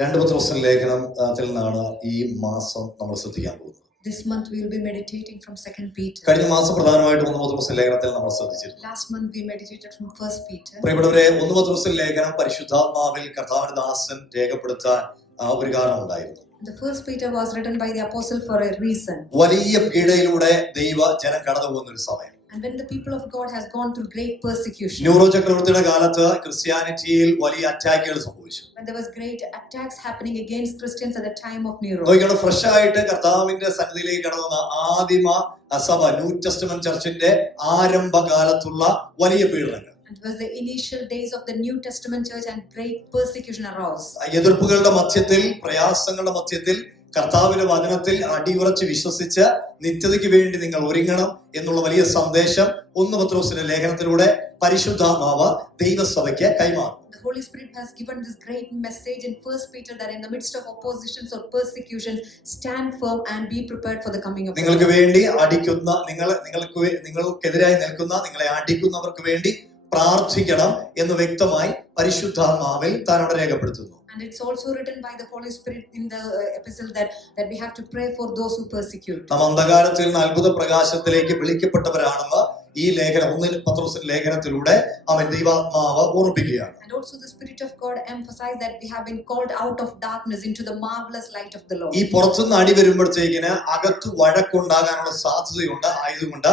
രണ്ട് പത്രോസ് ലേഖനത്തിൽ നിന്നാണ് ഈ മാസം നമ്മൾ ശ്രദ്ധിക്കാൻ പോകുന്നത്. This month we will be meditating from 2 Peter. കഴിഞ്ഞ മാസം പ്രധാനമായിട്ടും 1 പത്രോസ് ലേഖനത്തിൽ നമ്മൾ ശ്രദ്ധിച്ചിരുന്നു. Last month we meditated from 1 Peter. പ്രിയപ്പെട്ടവരെ, 1 പത്രോസ് ലേഖനം പരിശുദ്ധാത്മാവിൽ കർത്താവിന്റെ ദാസൻ രേഖപ്പെടുത്താൻ ഒരു കാരണമുണ്ടായിരുന്നു. The 1 Peter was written by the apostle for a reason. വലിയ പീഡയിലൂടെ ദൈവ ജനം കടന്നു പോകുന്ന ഒരു സമയം. And when the people of God has gone through great persecution. Neuro ചക്രവർത്തിയുടെ കാലത്ത് ക്രിസ്ത്യാനിറ്റിയിൽ വലിയ അറ്റാക്കുകൾ സംഭവിച്ചു. When there was great attacks happening against Christians at the time of Nero. നോക്കിയാണ് ഫ്രഷ് ആയിട്ട് കർത്താവിന്റെ സന്നിധിയിലേക്ക് കടന്നു വന്ന ആദിമ സഭ, ന്യൂ ടെസ്റ്റമെന്റ് ചർച്ചിന്റെ ആരംഭകാലത്തുള്ള വലിയ പീഡനങ്ങൾ. It was the initial days of the New Testament church and great persecution arose. എതിർപ്പുകളുടെ മധ്യത്തിൽ, പ്രയാസങ്ങളുടെ മധ്യത്തിൽ കർത്താവിന്റെ വചനത്തിൽ അടിയുറച്ച് വിശ്വസിച്ച് നിത്യതയ്ക്ക് വേണ്ടി നിങ്ങൾ ഒരുങ്ങണം എന്നുള്ള വലിയ സന്ദേശം 1 പത്രോസിന്റെ ലേഖനത്തിലൂടെ പരിശുദ്ധാത്മാവ് ദൈവസഭയ്ക്ക് കൈമാറും. The Holy Spirit has given this great message in 1 Peter that in the midst of oppositions or persecutions, stand firm and be prepared for the coming of God. നിങ്ങൾക്ക് വേണ്ടി അടിക്കുന്ന നിങ്ങൾക്കെതിരായി നിൽക്കുന്ന, നിങ്ങളെ അടിക്കുന്നവർക്ക് വേണ്ടി പ്രാർത്ഥിക്കണം എന്ന് വ്യക്തമായി പരിശുദ്ധാത്മാവിൽ താൻ അവിടെ രേഖപ്പെടുത്തുന്നു. And it's also written by the Holy Spirit in the epistle that we have to pray for those who persecute. നാം അന്ധകാരത്തിൽ നിന്ന് അത്ഭുത പ്രകാശത്തിലേക്ക് വിളിക്കപ്പെട്ടവരാണെന്ന് ഈ ലേഖനം 1 പത്രോസിന്റെ ലേഖനത്തിലൂടെ അവൻ ദൈവാത്മാവ് ഓർമ്മിപ്പിക്കുകയാണ്. And also the Spirit of God emphasized that we have been called out of darkness into the marvelous light of the Lord. ഈ പുറത്തുനിന്ന് അടി വരുമ്പോഴത്തേക്കിന് അകത്ത് വഴക്കുണ്ടാകാനുള്ള സാധ്യതയുണ്ട്. ആയതുകൊണ്ട്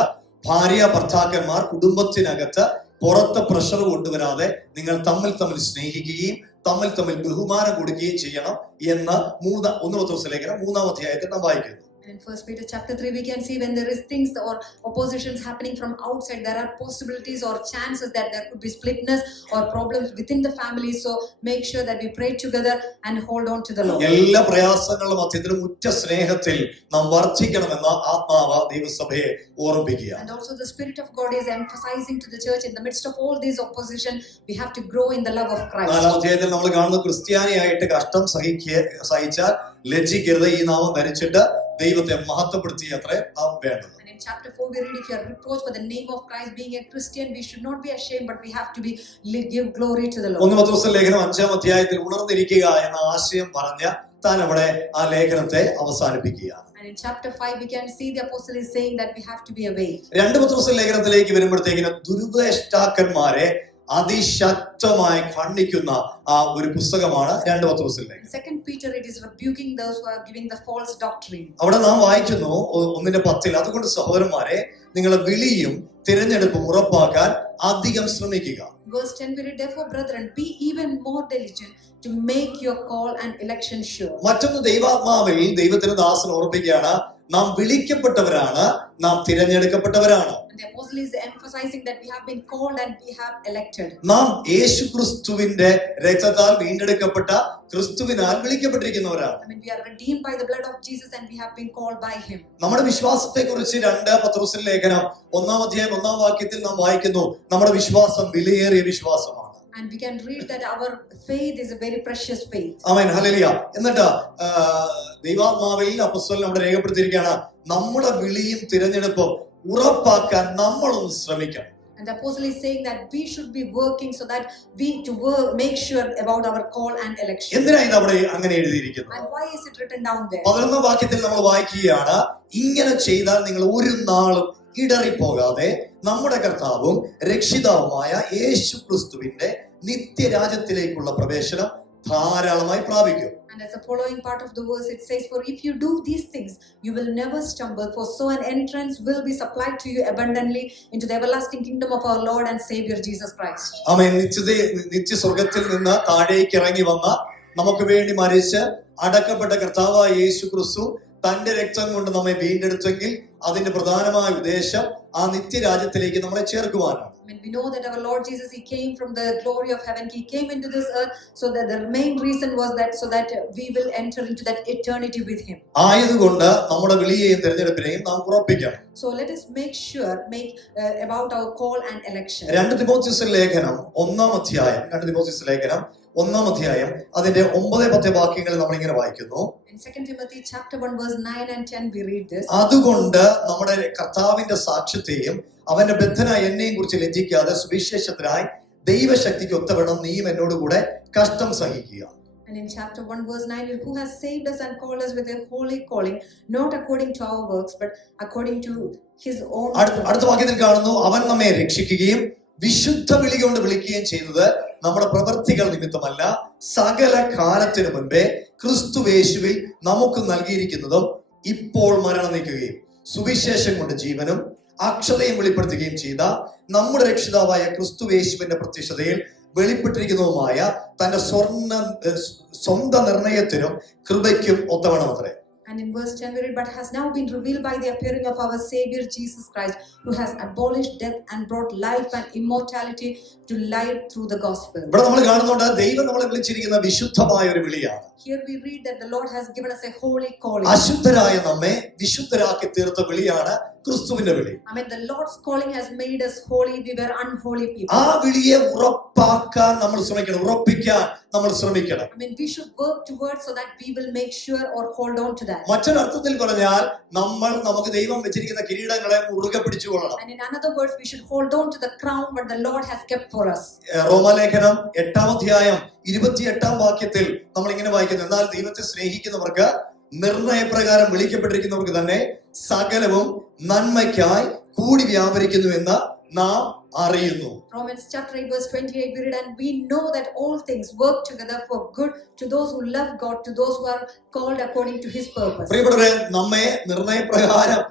ഭാര്യ ഭർത്താക്കന്മാർ കുടുംബത്തിനകത്ത് പുറത്തെ പ്രഷർ കൊണ്ടുവരാതെ നിങ്ങൾ തമ്മിൽ സ്നേഹിക്കുകയും തമ്മിൽ ബഹുമാനം കൊടുക്കുകയും ചെയ്യണം എന്ന് 1 പത്രോസ് ലേഖനം 3-ാം അധ്യായത്തിൽ നാം വായിക്കുന്നു. In 1 Peter chapter 3 we can see when there is things or oppositions happening from outside, there are possibilities or chances that there could be splitness or problems within the family. So make sure that we pray together and hold on to the Lord. എല്ലാ പ്രയാസങ്ങളുടെ മധ്യത്തിലും ഉറ്റ സ്നേഹത്തിൽ നാം വർദ്ധിക്കണമെന്ന് ആത്മാവ് ദൈവസഭയെ ഓർമ്മിപ്പിക്കുക. And also the Spirit of God is emphasizing to the church in the midst of all these opposition, we have to grow in the love of Christ. 4-ാം അധ്യായത്തിൽ നമ്മൾ കാണുന്ന ക്രിസ്ത്യാനിയായിട്ട് കഷ്ടം സഹിച്ചാൽ ലജ്ജിക്കരുത്, ഈ നാമം ധരിച്ചിട്ട് ദൈവത്തെ മഹത്വപ്പെടുത്തിയത്രേ നാം വേണ്ടത്. And in chapter 4 we read, if you are reproached for the name of Christ, being a Christian, we should not be ashamed, but we have to give glory to the Lord. 1 പത്രോസ് ലേഖനം 5-ാം അധ്യായത്തിൽ ഉണർന്നിരിക്കുക എന്ന ആശയം പറഞ്ഞ താൻ അവിടെ ആ ലേഖനത്തെ അവസാനിപ്പിക്കുകയാണ്. And in chapter 5 we can see the apostle is saying that we have to be awake. 2 പത്രോസ് ലേഖനത്തിലേക്ക് വരുമ്പോഴത്തേക്കിന് ദുരുപദേഷ്ടാക്കന്മാരെ അതിശക്തമായി ഖണ്ഡിക്കുന്ന ഒരു പുസ്തകമാണ് 2 പത്രോസ് ലേഖനം. 2 Peter it is rebuking those who are giving the false doctrine. അവിടെ നാം വായിക്കുന്നു 1:10, അതുകൊണ്ട് സഹോദരന്മാരെ നിങ്ങളുടെ വിളിയും തിരഞ്ഞെടുപ്പും ഉറപ്പാക്കാൻ അധികം ശ്രമിക്കുക. Verse 10 we read, therefore brethren, be even more diligent to make your call and election sure. മറ്റൊന്ന് ദൈവാത്മാവിൽ ദൈവത്തിന്റെ ദാസൻ ഓർമ്മിപ്പിക്കുകയാണ്, നാം വിളിക്കപ്പെട്ടവരാണ്, നാം തിരഞ്ഞെടുക്കപ്പെട്ടവരാണ്. And the apostle is emphasizing that we have been called and we have elected. നാം യേശുക്രിസ്തുവിന്റെ രക്തത്താൽ വീണ്ടെടുക്കപ്പെട്ട ക്രിസ്തുവിനാൽ വിളിക്കപ്പെട്ടിരിക്കുന്നവരാണ്. I mean, we are redeemed by the blood of Jesus and we have been called by him. നമ്മുടെ വിശ്വാസത്തെക്കുറിച്ച് 2 പത്രോസ് ലേഖനം 1-ാം അധ്യായം 1-ാം വാക്യത്തിൽ നാം വായിക്കുന്നു, നമ്മുടെ വിശ്വാസം വിലയേറിയ വിശ്വാസമാണ്. And we can read that our faith is a very precious faith. Amen, hallelujah. എന്നിട്ട് ദൈവാത്മാവിൽ അപ്പോസ്തലൻ അവിടെ രേഖപ്പെടുത്തിയിരിക്കുകയാണ്, നമ്മുടെ വിളിയും തിരഞ്ഞെടുപ്പും ഉറപ്പാക്കാൻ നമ്മളൊന്ന് ശ്രമിക്കണം. And the apostle is saying that we should be working so that we make sure about our call and election. എന്തിനാ ഇത് അവിടെ അങ്ങനെ എഴുതിയിരിക്കുന്നത്? And why is it written down there? 11-ാം വാക്യത്തിൽ നമ്മൾ വായിക്കുകയാണ്, ഇങ്ങനെ ചെയ്താൽ നിങ്ങൾ ഒരു നാളും ഇടറിപ്പോകാതെ നമ്മുടെ കർത്താവും രക്ഷിതാവുമായ യേശുക്രിസ്തുവിന്റെ നിത്യരാജ്യത്തിലേക്കുള്ള പ്രവേശനം ധാരാളമായി പ്രാപിക്കും. And as the following part of the verse it says, for if you do these things you will never stumble, for so an entrance will be supplied to you abundantly into the everlasting kingdom of our Lord and Savior Jesus Christ. ആമേൻ. നിത്യസ്വർഗ്ഗത്തിൽ നിന്ന് താഴേക്ക് ഇറങ്ങി വന്ന നമുക്ക് വേണ്ടി മരിച്ച് അടക്കപ്പെട്ട കർത്താവായ യേശുക്രിസ്തു തന്റെ രക്തം കൊണ്ട് നമ്മെ വീണ്ടെടുത്തെങ്കിൽ അതിന്റെ പ്രധാനമായ ഉദ്ദേശം ആ നിത്യരാജ്യത്തിലേക്ക് നമ്മളെ ചേർക്കുവാനാണ്. I mean, we know that our Lord Jesus, he came from the glory of heaven, he came into this earth, so that the main reason was that so that we will enter into that eternity with him. ആയതുകൊണ്ട് നമ്മുടെ വിളിയെയും തിരഞ്ഞെടുപ്പിനെയും നാം ഉറപ്പിക്കണം. So let us make about our call and election. 2 തിമോഥെയോസ് ലേഖനം 1-ാം അധ്യായം 2 തിമോഥെയോസ് ലേഖനം 1-ാം അധ്യായം അതിന്റെ 9-10 വാക്യങ്ങളിൽ നമ്മൾ ഇങ്ങനെ വായിക്കുന്നു. In 2 Timothy chapter 1 verse 9 and 10 we read this. അതുകൊണ്ട് നമ്മുടെ കർത്താവിന്റെ സാക്ഷ്യത്തെയും അവന്റെ ബദ്ധനായ എന്നെയും കുറിച്ച് ലജ്ജിക്കാതെ സുവിശേഷത്തിനായി ദൈവശക്തിക്ക് ഒത്തവണ്ണം നീയും എന്നോട് കൂടെ കഷ്ടം സഹിക്കുക. And in chapter 1 verse 9, who has saved us and called us with a holy calling, not according to our works, but according to his own. അടുത്ത വാക്യത്തിൽ കാണുന്നു, അവൻ നമ്മെ രക്ഷിക്കുകയും വിശുദ്ധ വിളി കൊണ്ട് വിളിക്കുകയും ചെയ്തത് നമ്മുടെ പ്രവൃത്തികൾ നിമിത്തമല്ല, സകല കാലത്തിനു മുൻപേ ക്രിസ്തുവേശുവിൽ നമുക്ക് നൽകിയിരിക്കുന്നതും ഇപ്പോൾ മരണം നീക്കുകയും സുവിശേഷം കൊണ്ട് ജീവനും അക്ഷതയും വെളിപ്പെടുത്തുകയും ചെയ്ത നമ്മുടെ രക്ഷിതാവായ ക്രിസ്തുവേശുവിന്റെ പ്രത്യക്ഷതയിൽ വെളിപ്പെട്ടിരിക്കുന്നതുമായ തന്റെ സ്വന്തം നിർണയത്തിനും കൃപയ്ക്കും ഒത്തവണമത്രേ. And in verse 10 we read, but has now been revealed by the appearing of our Savior Jesus Christ, who has abolished death and brought life and immortality to light through the gospel. ഇവിടെ നമ്മൾ കാണുന്നുണ്ട്, ദൈവം നമ്മളെ വിളിച്ചിരിക്കുന്ന വിശുദ്ധമായ ഒരു വിളിയാണ്. Here we read that the Lord has given us a holy calling. അശുദ്ധരായ നമ്മെ വിശുദ്ധരാക്കി തീർത്ത വിളിയാണ് ക്രിസ്തുവിന്റെ വിളി. I mean, the Lord's calling has made us holy. We were unholy people. ആ വിളിയെ ഉറപ്പാക്കാൻ നമ്മൾ ശ്രമിക്കണം, ഉറപ്പിക്കാൻ നമ്മൾ ശ്രമിക്കണം. I mean, we should work towards so that we will make sure or hold on to that. മറ്റൊരർത്ഥത്തിൽ പറഞ്ഞാൽ നമുക്ക് ദൈവം വെച്ചിരിക്കുന്ന കിരീടങ്ങളെ മുറുകെ പിടിച്ചുകൊള്ളണം. And in another words, we should hold on to the crown what the Lord has kept for us. റോമാലേഖനം 8-ാം അധ്യായം 28-ാം വാക്യത്തിൽ നമ്മൾ ഇങ്ങനെ വായിക്കുന്നു, എന്നാൽ ദൈവത്തെ സ്നേഹിക്കുന്നവർക്ക് നിർണയപ്രകാരം വിളിക്കപ്പെട്ടിരിക്കുന്നവർക്ക് തന്നെ സകലവും നന്മയ്ക്കായി കൂടി വ്യാപരിക്കുന്നു എന്ന് നാം അറിയുന്നു. Romans chapter 8 verse 28 we read, and we know that all things work together for good to those who love God, to those who are called according to his purpose. പ്രിയപ്പെട്ടവരെ, നമ്മെ നിർണയപ്രകാരം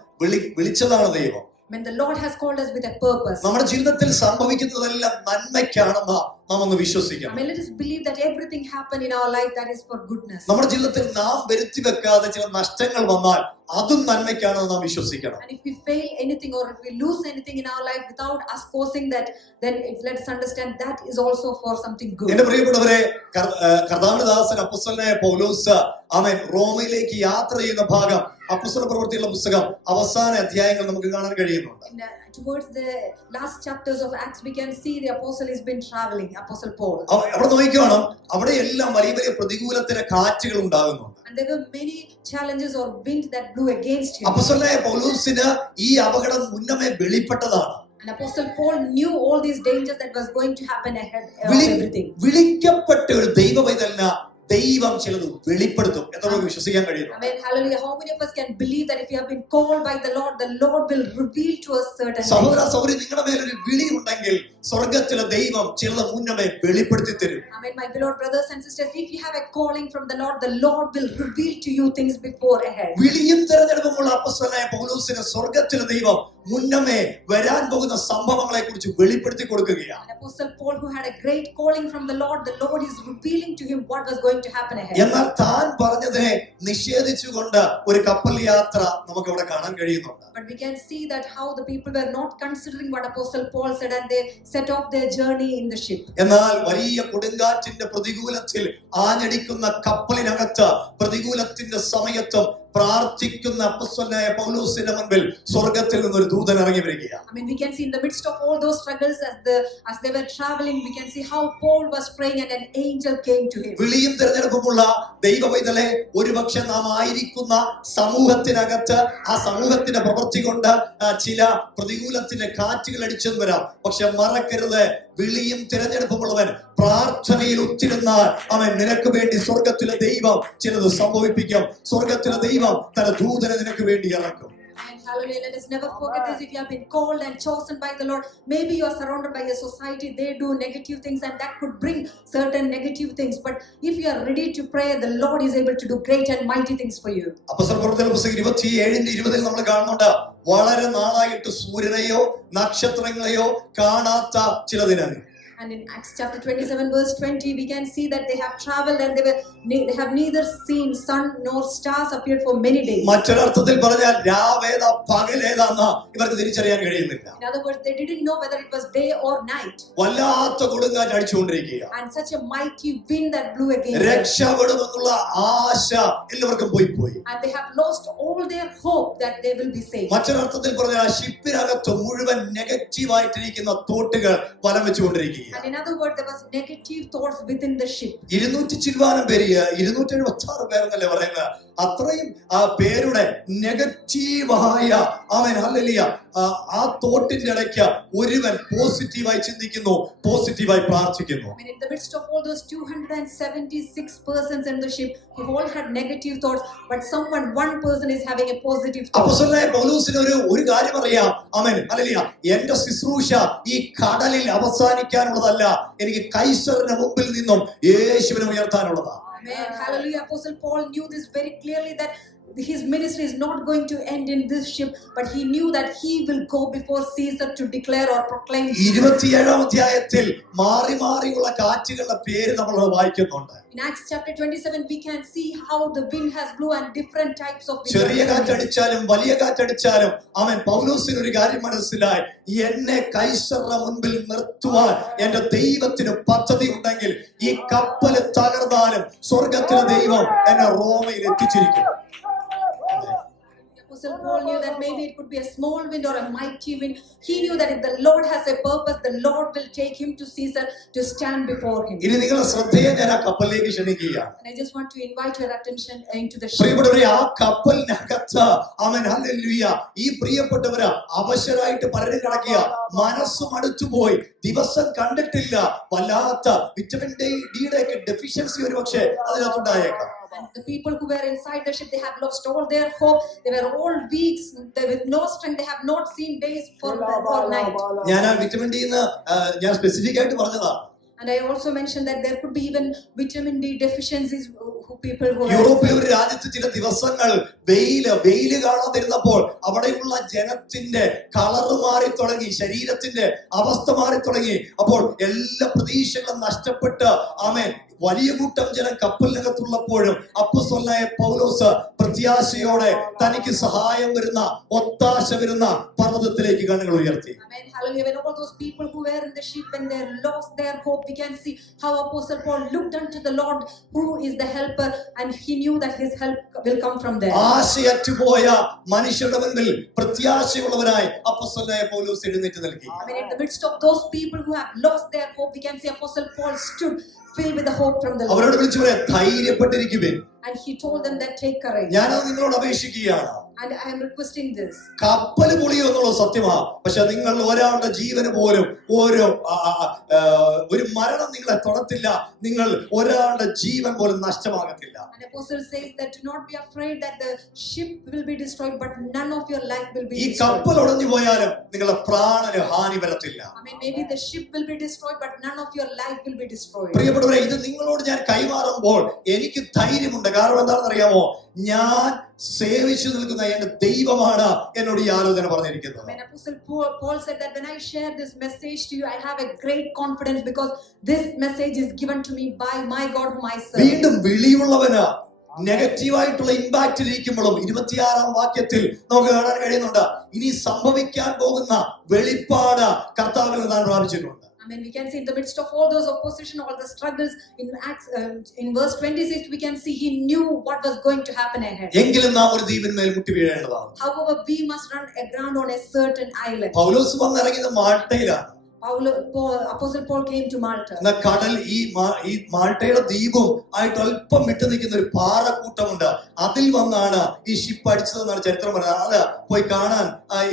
വിളിച്ചതാണ് ദൈവം. When the Lord has called us with a purpose. നമ്മുടെ ജീവിതത്തിൽ സംഭവിക്കുന്നതെല്ലാം നന്മയ്ക്കാണെന്ന് നാം ഒന്ന് വിശ്വസിക്കണം. I mean, let us believe that everything happened in our life that is for goodness. നമ്മുടെ ജീവിതത്തിൽ നാം വരുത്തി വെക്കാതെ ചില നഷ്ടങ്ങൾ വന്നാൽ അതും നന്മയ്ക്കാണെന്ന് നാം വിശ്വസിക്കണം. And if we fail anything or if we lose anything in our life without us causing that, then let us understand that is also for something good. എന്റെ പ്രിയപ്പെട്ടവരെ, കർത്താവിന്റെ ദാസൻ അപ്പോസ്തലനായ പൗലോസ് അവൻ റോമയിലേക്ക് യാത്ര ചെയ്യുന്ന ഭാഗം അപ്പോസ്തല പ്രവൃത്തികളുടെ പുസ്തകം അവസാന അധ്യായങ്ങൾ നമുക്ക് കാണാൻ കഴിയുന്നുണ്ട്. Towards the last chapters of Acts we can see the apostle has been traveling, Apostle Paul. അവിടെ നോക്കിക്കണം, അവിടെ എല്ലാം വലിയ വലിയ പ്രതികൂലത്തിന്റെ കാറ്റുകൾ ഉണ്ടാകുന്നുണ്ട്. And there were many challenges or wind that blew against him. അപ്പോസ്തലനായ പൗലോസിന് ഈ അപകടം മുന്നമേ വെളിപ്പെട്ടതാണ്. And Apostle Paul knew all these dangers that was going to happen ahead of everything. വിളിക്കപ്പെട്ട ഒരു ദൈവപൈതലിന് ദൈവം ചിലത് വെളിപ്പെടുത്തും. എത്രയൊക്കെ വിശ്വസിക്കാൻ കഴിയുന്നു? Amen. Hallelujah. How many of us can believe that if you have been called by the Lord will reveal to us certain things. സഹോദരി, നിങ്ങളുടെ മേലൊരു വിളി ഉണ്ടെങ്കിൽ സ്വർഗ്ഗത്തിലെ ദൈവം ചിലത് മുന്നമേ വെളിപ്പെടുത്തി തരും. Amen. My beloved brothers and sisters, if you have a calling from the Lord will reveal to you things before ahead. വിളിയും തിരഞ്ഞെടുപ്പുമുള്ള അപ്പോസ്തലനായ പൗലോസിന് സ്വർഗ്ഗത്തിലെ ദൈവം മുന്നമേ വരാൻ പോകുന്ന സംഭവങ്ങളെ കുറിച്ച് വെളിപ്പെടുത്തി കൊടുക്കുകയാണ്. Apostle Paul, who had a great calling from the Lord is revealing to him what was going to happen ahead. എന്നാൽ താൻ പറഞ്ഞതിനെ നിഷേധിച്ചുകൊണ്ട് ഒരു കപ്പൽ യാത്ര നമുക്ക് അവിടെ കാണാൻ കഴിയുന്നുണ്ട്. But we can see that how the people were not considering what Apostle Paul said and they set off their journey in the ship. എന്നാൽ വലിയ കൊടുങ്കാറ്റിന്റെ പ്രതികൂലത്തിൽ ആഞ്ഞടിക്കുന്ന കപ്പലിനകത്ത് പ്രതികൂലത്തിന്റെ സമയത്തും പ്രാർത്ഥിക്കുന്ന അപ്പോസ്തലനായ പൗലോസിന്റെ മുൻപിൽ സ്വർഗ്ഗത്തിൽ നിന്ന് ഒരു ദൂതൻ ഇറങ്ങി വരികയാണ്. I mean, we can see in the midst of all those struggles as they were traveling, we can see how Paul was praying and an angel came to him. വിളിയും തിരഞ്ഞെടുപ്പുമുള്ള ദൈവപൈതലെ, ഒരുപക്ഷെ നാം ആയിരിക്കുന്ന സമൂഹത്തിനകത്ത് ആ സമൂഹത്തിന്റെ പ്രവൃത്തി കൊണ്ട് ചില പ്രതികൂലത്തിന്റെ കാറ്റുകൾ അടിച്ചെന്ന് വരാം. പക്ഷെ മറക്കരുത്, വിളിയും തിരഞ്ഞെടുപ്പുമുള്ളവൻ പ്രാർത്ഥനയിൽ ഒത്തിരുന്നാൽ അവൻ നിനക്ക് വേണ്ടി സ്വർഗ്ഗത്തിലെ ദൈവം ചിലത് സംഭവിപ്പിക്കും. സ്വർഗ്ഗത്തിലെ ദൈവം തന്റെ ദൂതനെ നിനക്ക് വേണ്ടി ഇറക്കും. And hallelujah, let us never forget this. If you have been called and chosen by the Lord, maybe you are surrounded by a society, they do negative things and that could bring certain negative things. But if you are ready to pray, the Lord is able to do great and mighty things for you. അപ്പോസ്തല പ്രവൃത്തികളുടെ പുസ്തകം 27:20 നമ്മൾ കാണുന്നുണ്ട്, വളരെ നാളായിട്ട് സൂര്യനെയോ നക്ഷത്രങ്ങളെയോ കാണാത്ത ചില ദിനങ്ങൾ. And in Acts chapter 27 verse 20 we can see that they have traveled and they have neither seen sun nor stars appeared for many days. മറ്റൊരർത്ഥത്തിൽ പറഞ്ഞാൽ രാവേതാ പകലേതാന്ന് ഇവർക്ക് തിരിച്ചറിയാൻ കഴിയുന്നില്ല. In other words, they didn't know whether it was day or night. വല്ലാത്ത കൊടുങ്കാറ്റ് അടിച്ചുകൊണ്ടിരിക്കുക. And such a mighty wind that blew against them. രക്ഷപ്പെടുമെന്നുള്ള ആശ എല്ലാവർക്കും പോയി. And they have lost all their hope that they will be saved. മറ്റൊരർത്ഥത്തിൽ പറഞ്ഞാൽ ഷിപ്പിനകത്ത് മുഴുവൻ negative ആയിട്ടിരിക്കുന്ന തോട്ടുകൾ വലം വെച്ചുകൊണ്ടിരിക്കുക. ചിന്തിക്കുക. And in other words, there was negative thoughts within the ship. 200 ചില്ലുവാനം പേര് 276 പേരെന്നല്ലേ പറയുന്നത്. അത്രയും ആ പേരുടെ നെഗറ്റീവായ ആമേൻ ഹല്ലേലൂയ ആ തോട്ടിന്റെ ഇടയ്ക്ക് ഒരുവൻ പോസിറ്റീവായി ചിന്തിക്കുന്നു, പോസിറ്റീവായി പ്രാർത്ഥിക്കുന്നു. I mean, in the midst of all those 276 persons in the ship, who all had negative thoughts, but one person is having a positive thought. അപ്പോസ്തലനായ പൗലോസിന് ഒരു കാര്യം അറിയാം. Amen hallelujah. എന്റെ ശുശ്രൂഷ ഈ കടലിൽ അവസാനിക്കാനുള്ളതല്ല, എനിക്ക് കൈസറിന്റെ മുമ്പിൽ നിന്നും യേശുവിനെ ഉയർത്താനുള്ളതാണ്. Amen. Hallelujah. Apostle Paul knew this very clearly, that his ministry is not going to end in this ship, but he knew that he will go before Caesar to declare or proclaim. 27-ാം അധ്യായത്തിൽ മാറിയുള്ള കാറ്റുകളുടെ പേര് നമ്മൾ വായിക്കുന്നുണ്ട്. In Acts chapter 27 we can see how the wind has blew and different types of wind. ചെറിയ കാറ്റടിച്ചാലും വലിയ കാറ്റടിച്ചാലും അവൻ പൗലോസിന് ഒരു കാര്യം മനസ്സിലായി. എന്നെ കൈസറുടെ മുൻപിൽ നിർത്തുവാൻ എന്റെ ദൈവത്തിന് പദ്ധതി ഉണ്ടെങ്കിൽ ഈ കപ്പൽ തകർന്നാലും സ്വർഗത്തിലെ ദൈവം എന്നെ റോമയിൽ എത്തിച്ചിരിക്കും. Apostle Paul knew that maybe it could be a small wind or a mighty wind. He knew that if the Lord has a purpose, the Lord will take him to Caesar to stand before him. ഇനി നിങ്ങളുടെ ശ്രദ്ധയെ ഞാൻ ആ കപ്പലിലേക്ക് ക്ഷണിക്കുകയാണ്. And I just want to invite your attention into the ship. പ്രിയപ്പെട്ടവരെ, ആ കപ്പലിനകത്ത് amen hallelujah ഈ പ്രിയപ്പെട്ടവര് അവശരായിട്ട് പലരും കിടക്കുക. മനസ്സ് മടുത്തുപോയി, ദിവസം കണ്ടിട്ടില്ല, വല്ലാത്ത വിറ്റമിൻ ഡിയുടെ ഒക്കെ ഡെഫിഷ്യൻസി ഒരു പക്ഷേ അതിനകത്തുണ്ടായേക്കാം. And the people who were inside the ship, they have lost all their hope. They were all weak. They with no strength. They have not seen days for night. ഞാൻ ആ vitamin D ഞാൻ specific ആയിട്ട് പറഞ്ഞതാണ്. And I also mentioned that there could be even vitamin D deficiencies who people who യൂറോപ്പിലെ ഒരു രാജ്യത്ത് ചില ദിവസങ്ങൾ വെയില് കാണാതിരുന്നപ്പോൾ അവിടെയുള്ള ജനത്തിന്റെ കളറ് മാറി തുടങ്ങി, ശരീരത്തിന്റെ അവസ്ഥ മാറി തുടങ്ങി. അപ്പോൾ എല്ലാ പ്രതീക്ഷകളും നഷ്ടപ്പെട്ട് ആമേൻ വലിയ കൂട്ടം ജനം കപ്പലിനകത്തുള്ളപ്പോഴും അപ്പോസ്തലനായ പൗലോസ് പ്രത്യാശയോടെ തനിക്ക് സഹായം വരുന്ന, ഒത്താശ വരുന്ന പർവ്വതത്തിലേക്ക് കണ്ണുകൾ ഉയർത്തി. Amen. Hallelujah. When all those people who were in the ship, when they lost their hope, we can see how Apostle Paul looked unto the Lord, who is the helper, and he knew that his help will come from there. ആശയറ്റുപോയ മനുഷ്യരുടെ മുൻപിൽ പ്രത്യാശയുള്ളവരായി അപ്പോസ്തലനായ പൗലോസ് എഴുന്നേറ്റ് നിൽക്കി. I mean, in the midst of those people who have lost their hope, we can see Apostle Paul stood filled with the hope from the Lord. അവരോട് വിളിച്ചു പറയാം, ധൈര്യപ്പെട്ടിരിക്കുവിൻ. And he told them that take courage. ഞാനത് നിങ്ങളോട് അപേക്ഷിക്കുകയാണ്. And I am requesting this. കപ്പൽ പൊളിയോ എന്നുള്ളത് സത്യമാണ്. പക്ഷെ നിങ്ങൾ ഒരാളുടെ ജീവന് പോലും ഒരു മരണം നിങ്ങളെ തൊടത്തില്ല. നിങ്ങൾ ഒരാളുടെ ജീവൻ പോലും നഷ്ടമാകത്തില്ല. And Apostle says that do not be afraid that the ship will be destroyed, but none of your life will be ഈ destroyed. കപ്പൽ ഉടഞ്ഞു പോയാലും നിങ്ങളുടെ പ്രാണന് ഹാനി വരത്തില്ല. I mean, maybe the ship will be destroyed, but none of your life will be destroyed. പ്രിയപ്പെട്ടവരെ, ഇത് നിങ്ങളോട് ഞാൻ കൈമാറുമ്പോൾ എനിക്ക് ധൈര്യമുണ്ട്. കാരണം എന്താണെന്ന് അറിയാമോ? ഞാൻ സേവിച്ചു നിൽക്കുന്ന എന്റെ ദൈവമാണ് എന്നോട് ഈ ആലോചന പറഞ്ഞിരിക്കുന്നത്. When Apostle Paul said that when I share this message to you, I have a great confidence because this message is given to me by my God whom I serve. വീണ്ടും വിളിയുള്ളവന് നെഗറ്റീവായിട്ടുള്ള ഇമ്പാക്ട് ഇരിക്കുമ്പോഴും 26-ാം വാക്യത്തിൽ നമുക്ക് കാണാൻ കഴിയുന്നുണ്ട്, ഇനി സംഭവിക്കാൻ പോകുന്ന വെളിപ്പാട് കർത്താവിൽ താൻ പ്രാപിച്ചിട്ടുണ്ട്. I mean, we can see in the midst of all those opposition, all the struggles, in Acts, in verse 26, we can see he knew what was going to happen ahead. എങ്കിലും നാം ഒരു ദ്വീപിന്മേൽ മുട്ടി വീഴേണ്ടതാണ്. However, we must run aground on a certain island. Paulose വന്നിറങ്ങിയത് മാൾട്ടയിലാണ്. Apostle Paul came to Malta. എന്ന കടൽ ഈ മാൾട്ടയുടെ ദ്വീപും ആയിട്ട് അല്പം വിട്ടു നിൽക്കുന്ന ഒരു പാറക്കൂട്ടമുണ്ട്. അതിൽ വന്നാണ് ഈ ഷിപ്പ് അടിച്ചതെന്നാണ് ചരിത്രം പറയുന്നത്. അത് പോയി കാണാൻ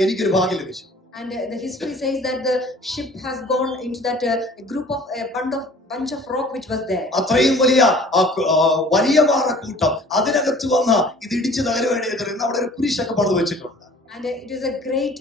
എനിക്കൊരു ഭാഗ്യം ലഭിച്ചു. And the history says that the ship has gone into that group of a bunch of rock which was there. അത്രയും വലിയ പാറക്കൂട്ടം അതിനകത്ത് വന്ന് ഇത് ഇടിച്ച് തകരുവേണ്ടി അവിടെ ഒരു കുരിശൊക്കെ പണിത് വെച്ചിട്ടുണ്ട്. And it is a great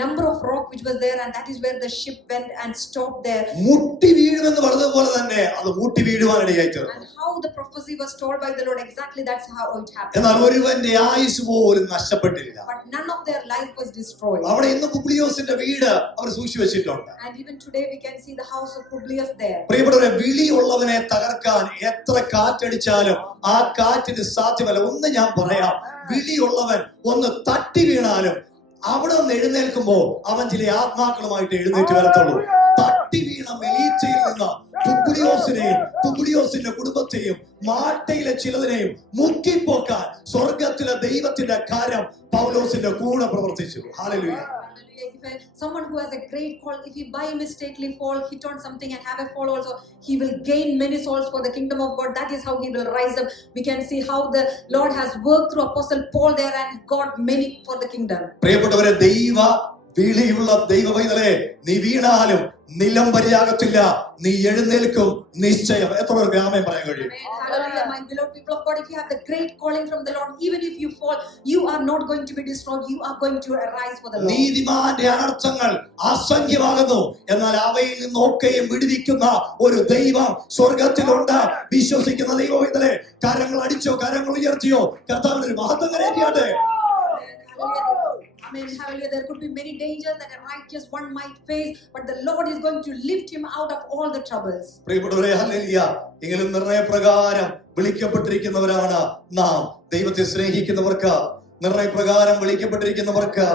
number of rock which was there, and that is where the ship went and stopped there. മുട്ടി വീഴുമെന്ന് പറഞ്ഞതുപോലെ തന്നെ അത് മുട്ടി വീഴുവാനിടയായി തീർന്നു. And how the prophecy was told by the Lord, exactly that's how it happened. എന്നാൽ ഒരുവന്റെ ആയുസ് പോലും നഷ്ടപ്പെട്ടില്ല. But none of their life was destroyed. അവിടെ ഇന്ന് പുബ്ലിയോസിന്റെ വീട് അവർ സൂക്ഷിച്ചു വെച്ചിട്ടുണ്ട്. And even today we can see the house of Publius there. പ്രിയപ്പെട്ടവരെ, വിളിയുള്ളവനെ തകർക്കാൻ എത്ര കാറ്റടിച്ചാലും ആ കാറ്റിന് സാധ്യമല്ല. ഒന്ന് ഞാൻ പറയാം, വിളിയുള്ളവൻ ഒന്ന് തട്ടി വീണാലും അവിടെ നിന്ന് എഴുന്നേൽക്കുമ്പോൾ അവൻ ചില ആത്മാക്കളുമായിട്ട് എഴുന്നേറ്റ് വരത്തുള്ളൂ. തട്ടി വീണ മെലീച്ചയിൽ നിന്ന് പുബ്ലിയോസിന്റെ കുടുംബത്തെയും മാൾട്ടയിലെ ചിലതിനെയും മുക്കിപ്പോക്കാൻ സ്വർഗത്തിലെ ദൈവത്തിന്റെ കാര്യം പൗലോസിന്റെ കൂടെ പ്രവർത്തിച്ചു. Hallelujah. Someone who has a great call, if he by mistakenly fall, hit on something and have a fall also, he will gain many souls for the kingdom of God. That is how he will rise up. We can see how the Lord has worked through Apostle Paul there and got many for the kingdom. പ്രിയപ്പെട്ടവരെ, ദൈവ വിളിയുള്ള ദൈവ പൈതലേ, നീ വീണാലും നിലംപരിയാകത്തില്ല, നീ എഴുന്നേൽക്കും നിശ്ചയം. എത്ര പേർക്ക് ആമേൻ പറയാൻ കഴിയും? Hallelujah, my beloved people of God. If you have the great calling from the Lord, even if you fall, you are not going to be destroyed. You are going to arise for the Lord. നീതിമാന്റെ അനർത്ഥങ്ങൾ അസംഖ്യമാകുന്നു, എന്നാൽ അവയിൽ നിന്നൊക്കെയും വിടുവിക്കുന്ന ഒരു ദൈവം സ്വർഗത്തിലുണ്ട്. വിശ്വസിക്കുന്ന ദൈവ പൈതലേ, കരങ്ങൾ അടിച്ചോ, കരങ്ങൾ ഉയർത്തിയോ, കർത്താവിന് ഒരു മഹത്വം കരയറ്റിയാട്ടെ. Amen. Hallelujah. There could be many dangers that a righteous one might face, but the Lord is going to lift him out of all the troubles. പ്രിയപ്പെട്ടവരെ, ഹല്ലേലൂയ. എങ്കിലും നിർണയപ്രകാരം വിളിക്കപ്പെട്ടിരിക്കുന്നവരാണ് നാം. ദൈവത്തെ സ്നേഹിക്കുന്നവർക്ക്, നിർണയപ്രകാരം വിളിക്കപ്പെട്ടിരിക്കുന്നവർക്ക്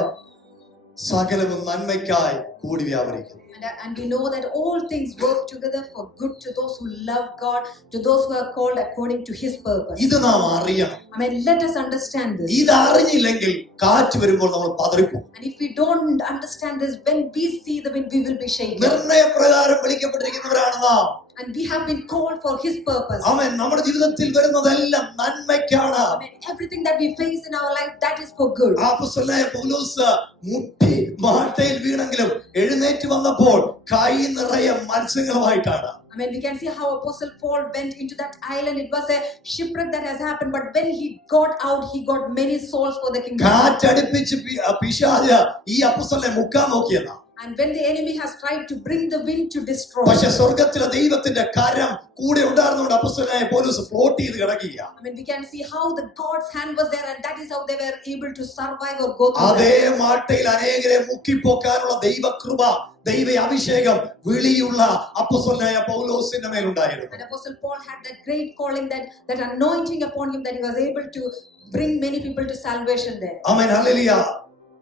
സകലവും നന്മയ്ക്കായി കൂടി വ്യാപരിക്കുന്നു. And we know that all things work together for good to those who love God, to those who are called according to his purpose. ഇത് നാം അറിയണം. Amen. Let us understand this. ഇത് അറിഞ്ഞില്ലെങ്കിൽ കാറ്റ് വരുമ്പോൾ നമ്മൾ പതറിപ്പോകും. And if we don't understand this, when we see the wind, we will be shaken. നിർണയപ്രകാരം വിളിക്കപ്പെട്ടിരിക്കുന്നവരാണ് നാം. And we have been called for his purpose. ആമേൻ. നമ്മുടെ ജീവിതത്തിൽ വരുന്നതെല്ലാം നന്മയ്ക്കാണ്. Amen. Everything that we face in our life, that is for good. അപ്പോസ്തലനായ പൗലോസ് മുട്ടി മാട്ടയിൽ വീണെങ്കിലും എഴുന്നേറ്റ് വന്നപ്പോൾ കൈ നിറയെ മത്സ്യങ്ങളുമായിട്ടാണ്. I mean, we can see how Apostle Paul went into that island. It was a shipwreck that has happened, but when he got out, he got many souls for the kingdom. കാറ്റടിപ്പിച്ച് പിശാച് ഈ അപ്പോസ്തലനെ മുക്കാൻ നോക്കിയതാ. And when the enemy has tried to bring the wind to destroy, പക്ഷേ സ്വർഗ്ഗത്തിലെ ദൈവത്തിന്റെ കരം കൂടെ ഉണ്ടായിരുന്നതുകൊണ്ട് അപ്പോസ്തലനായ പൗലോസ് float ചെയ്ത് കിടക്കുക. I mean, we can see how the God's hand was there, and that is how they were able to survive or go through. അതേ മാട്ടയിൽ അനേകരെ മുക്കിപ്പോക്കാനുള്ള ദൈവകൃപ, ദൈവ അഭിഷേകം വിളിയുള്ള അപ്പോസ്തലനായ പൗലോസിന്റെ മേലുണ്ടായിരുന്നു. And Apostle Paul had that great calling, that anointing upon him, that he was able to bring many people to salvation there. Amen. Hallelujah.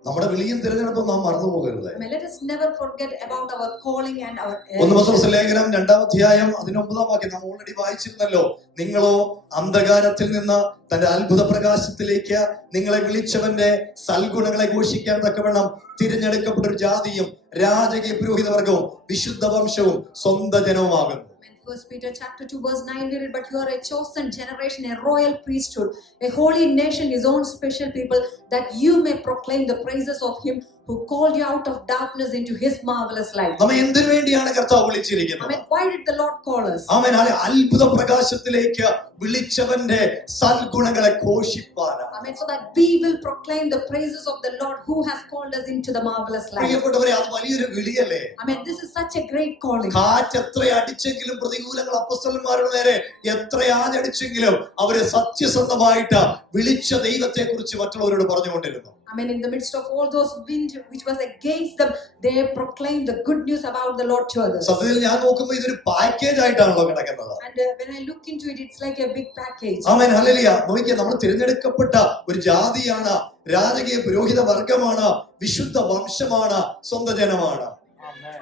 നമ്മുടെ വിളിയും തിരഞ്ഞെടുപ്പും നാം മറന്നു പോകരുത്. I mean, let us never forget about our calling and our ഒന്ന് പത്രോസ് ലേഖനം 2-ാം അധ്യായം 19-ാം വാക്യം നാം ഓൾറെഡി വായിച്ചിരുന്നല്ലോ. നിങ്ങളോ അന്ധകാരത്തിൽ നിന്ന് തന്റെ അത്ഭുത പ്രകാശത്തിലേക്ക് നിങ്ങളെ വിളിച്ചവന്റെ സൽഗുണങ്ങളെ ഘോഷിക്കാൻ തക്കവണ്ണം തിരഞ്ഞെടുക്കപ്പെട്ട ഒരു ജാതിയും രാജകീയ പുരോഹിതവർഗവും വിശുദ്ധ വംശവും സ്വന്തം ജനവുമാകുന്നു. First Peter chapter 2 verse 9 we read, but you are a chosen generation, a royal priesthood, a holy nation, his own special people, that you may proclaim the praises of him who called you out of darkness into his marvelous light. നമ്മെ എന്തിനു വേണ്ടിയാണ് കർത്താവ് വിളിച്ചിരിക്കുന്നത്? I mean, why did the Lord call us? ആമേൻ. അത്ഭുത പ്രകാശത്തിലേക്ക് വിളിച്ചവന്റെ സൽഗുണങ്ങളെ ഘോഷിപ്പാനാണ്. I mean, so that we will proclaim the praises of the Lord who has called us into the marvelous light. പ്രിയപ്പെട്ടവരെ, അത് വലിയൊരു വിളിയല്ലേ? I mean, this is such a great calling. കാറ്റ് എത്ര അടിച്ചെങ്കിലും പ്രതികൂലങ്ങൾ അപ്പോസ്തലന്മാരുടെ നേരെ എത്ര ആഞ്ഞടിച്ചെങ്കിലും അവരെ സത്യസന്ധമായിട്ട് വിളിച്ച ദൈവത്തെ കുറിച്ച് മറ്റുള്ളവരോട് പറഞ്ഞുകൊണ്ടിരുന്നു. I mean, in the midst of all those wind which was against them, they proclaimed the good news about the Lord to others. സത്യത്തിൽ ഞാൻ നോക്കുമ്പോൾ ഇതൊരു പാക്കേജ് ആയിട്ടാണല്ലോ കിടക്കുന്നത്. And when I look into it, it's like a big package. Amen. Hallelujah. നോക്കിയേ, നമ്മൾ തിരഞ്ഞെടുക്കപ്പെട്ട ഒരു ജാതിയാണ്, രാജകീയ പുരോഹിത വർഗമാണ്, വിശുദ്ധ വംശമാണ്, സ്വന്തം ജനമാണ്.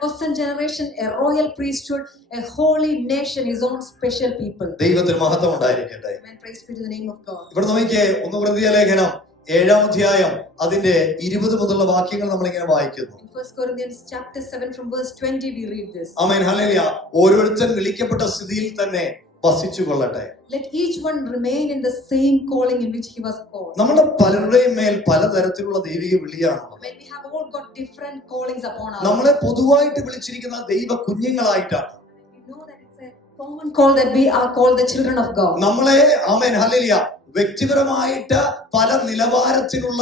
Chosen generation, a royal priesthood, a holy nation, his own special people. ദൈവത്തിന് മഹത്വം ഉണ്ടായിരിക്കട്ടെ. Amen. Praise be to the name of God. ഇവിടെ നോക്കിയേ, 1 കൊരിന്ത്യർ ലേഖനം 7-ാം അധ്യായം അതിന്റെ 20 മുതലുള്ള വാക്യങ്ങൾ നമ്മൾ ഇങ്ങനെ വായിക്കുന്നു. In 1 Corinthians chapter 7 from verse 20 we read this. Amen. Hallelujah. ഓരോരുത്തൻ വിളിക്കപ്പെട്ട സ്ഥിതിയിൽ തന്നെ വസിച്ചു കൊള്ളട്ടെ. Let each one remain in the same calling in which he was called. നമ്മുടെ പലരുടെയും മേൽ പലതരത്തിലുള്ള ദൈവിക വിളിയാണ്. When we have all got different callings upon our നമ്മളെ പൊതുവായിട്ട് വിളിച്ചിരിക്കുന്ന ദൈവ കുഞ്ഞുങ്ങളായിട്ടാണ്. we know that it's a common call that we are called the children of God. നമ്മളെ ആമേൻ ഹല്ലേലൂയ വ്യക്തിപരമായിട്ട് പല നിലവാരത്തിലുള്ള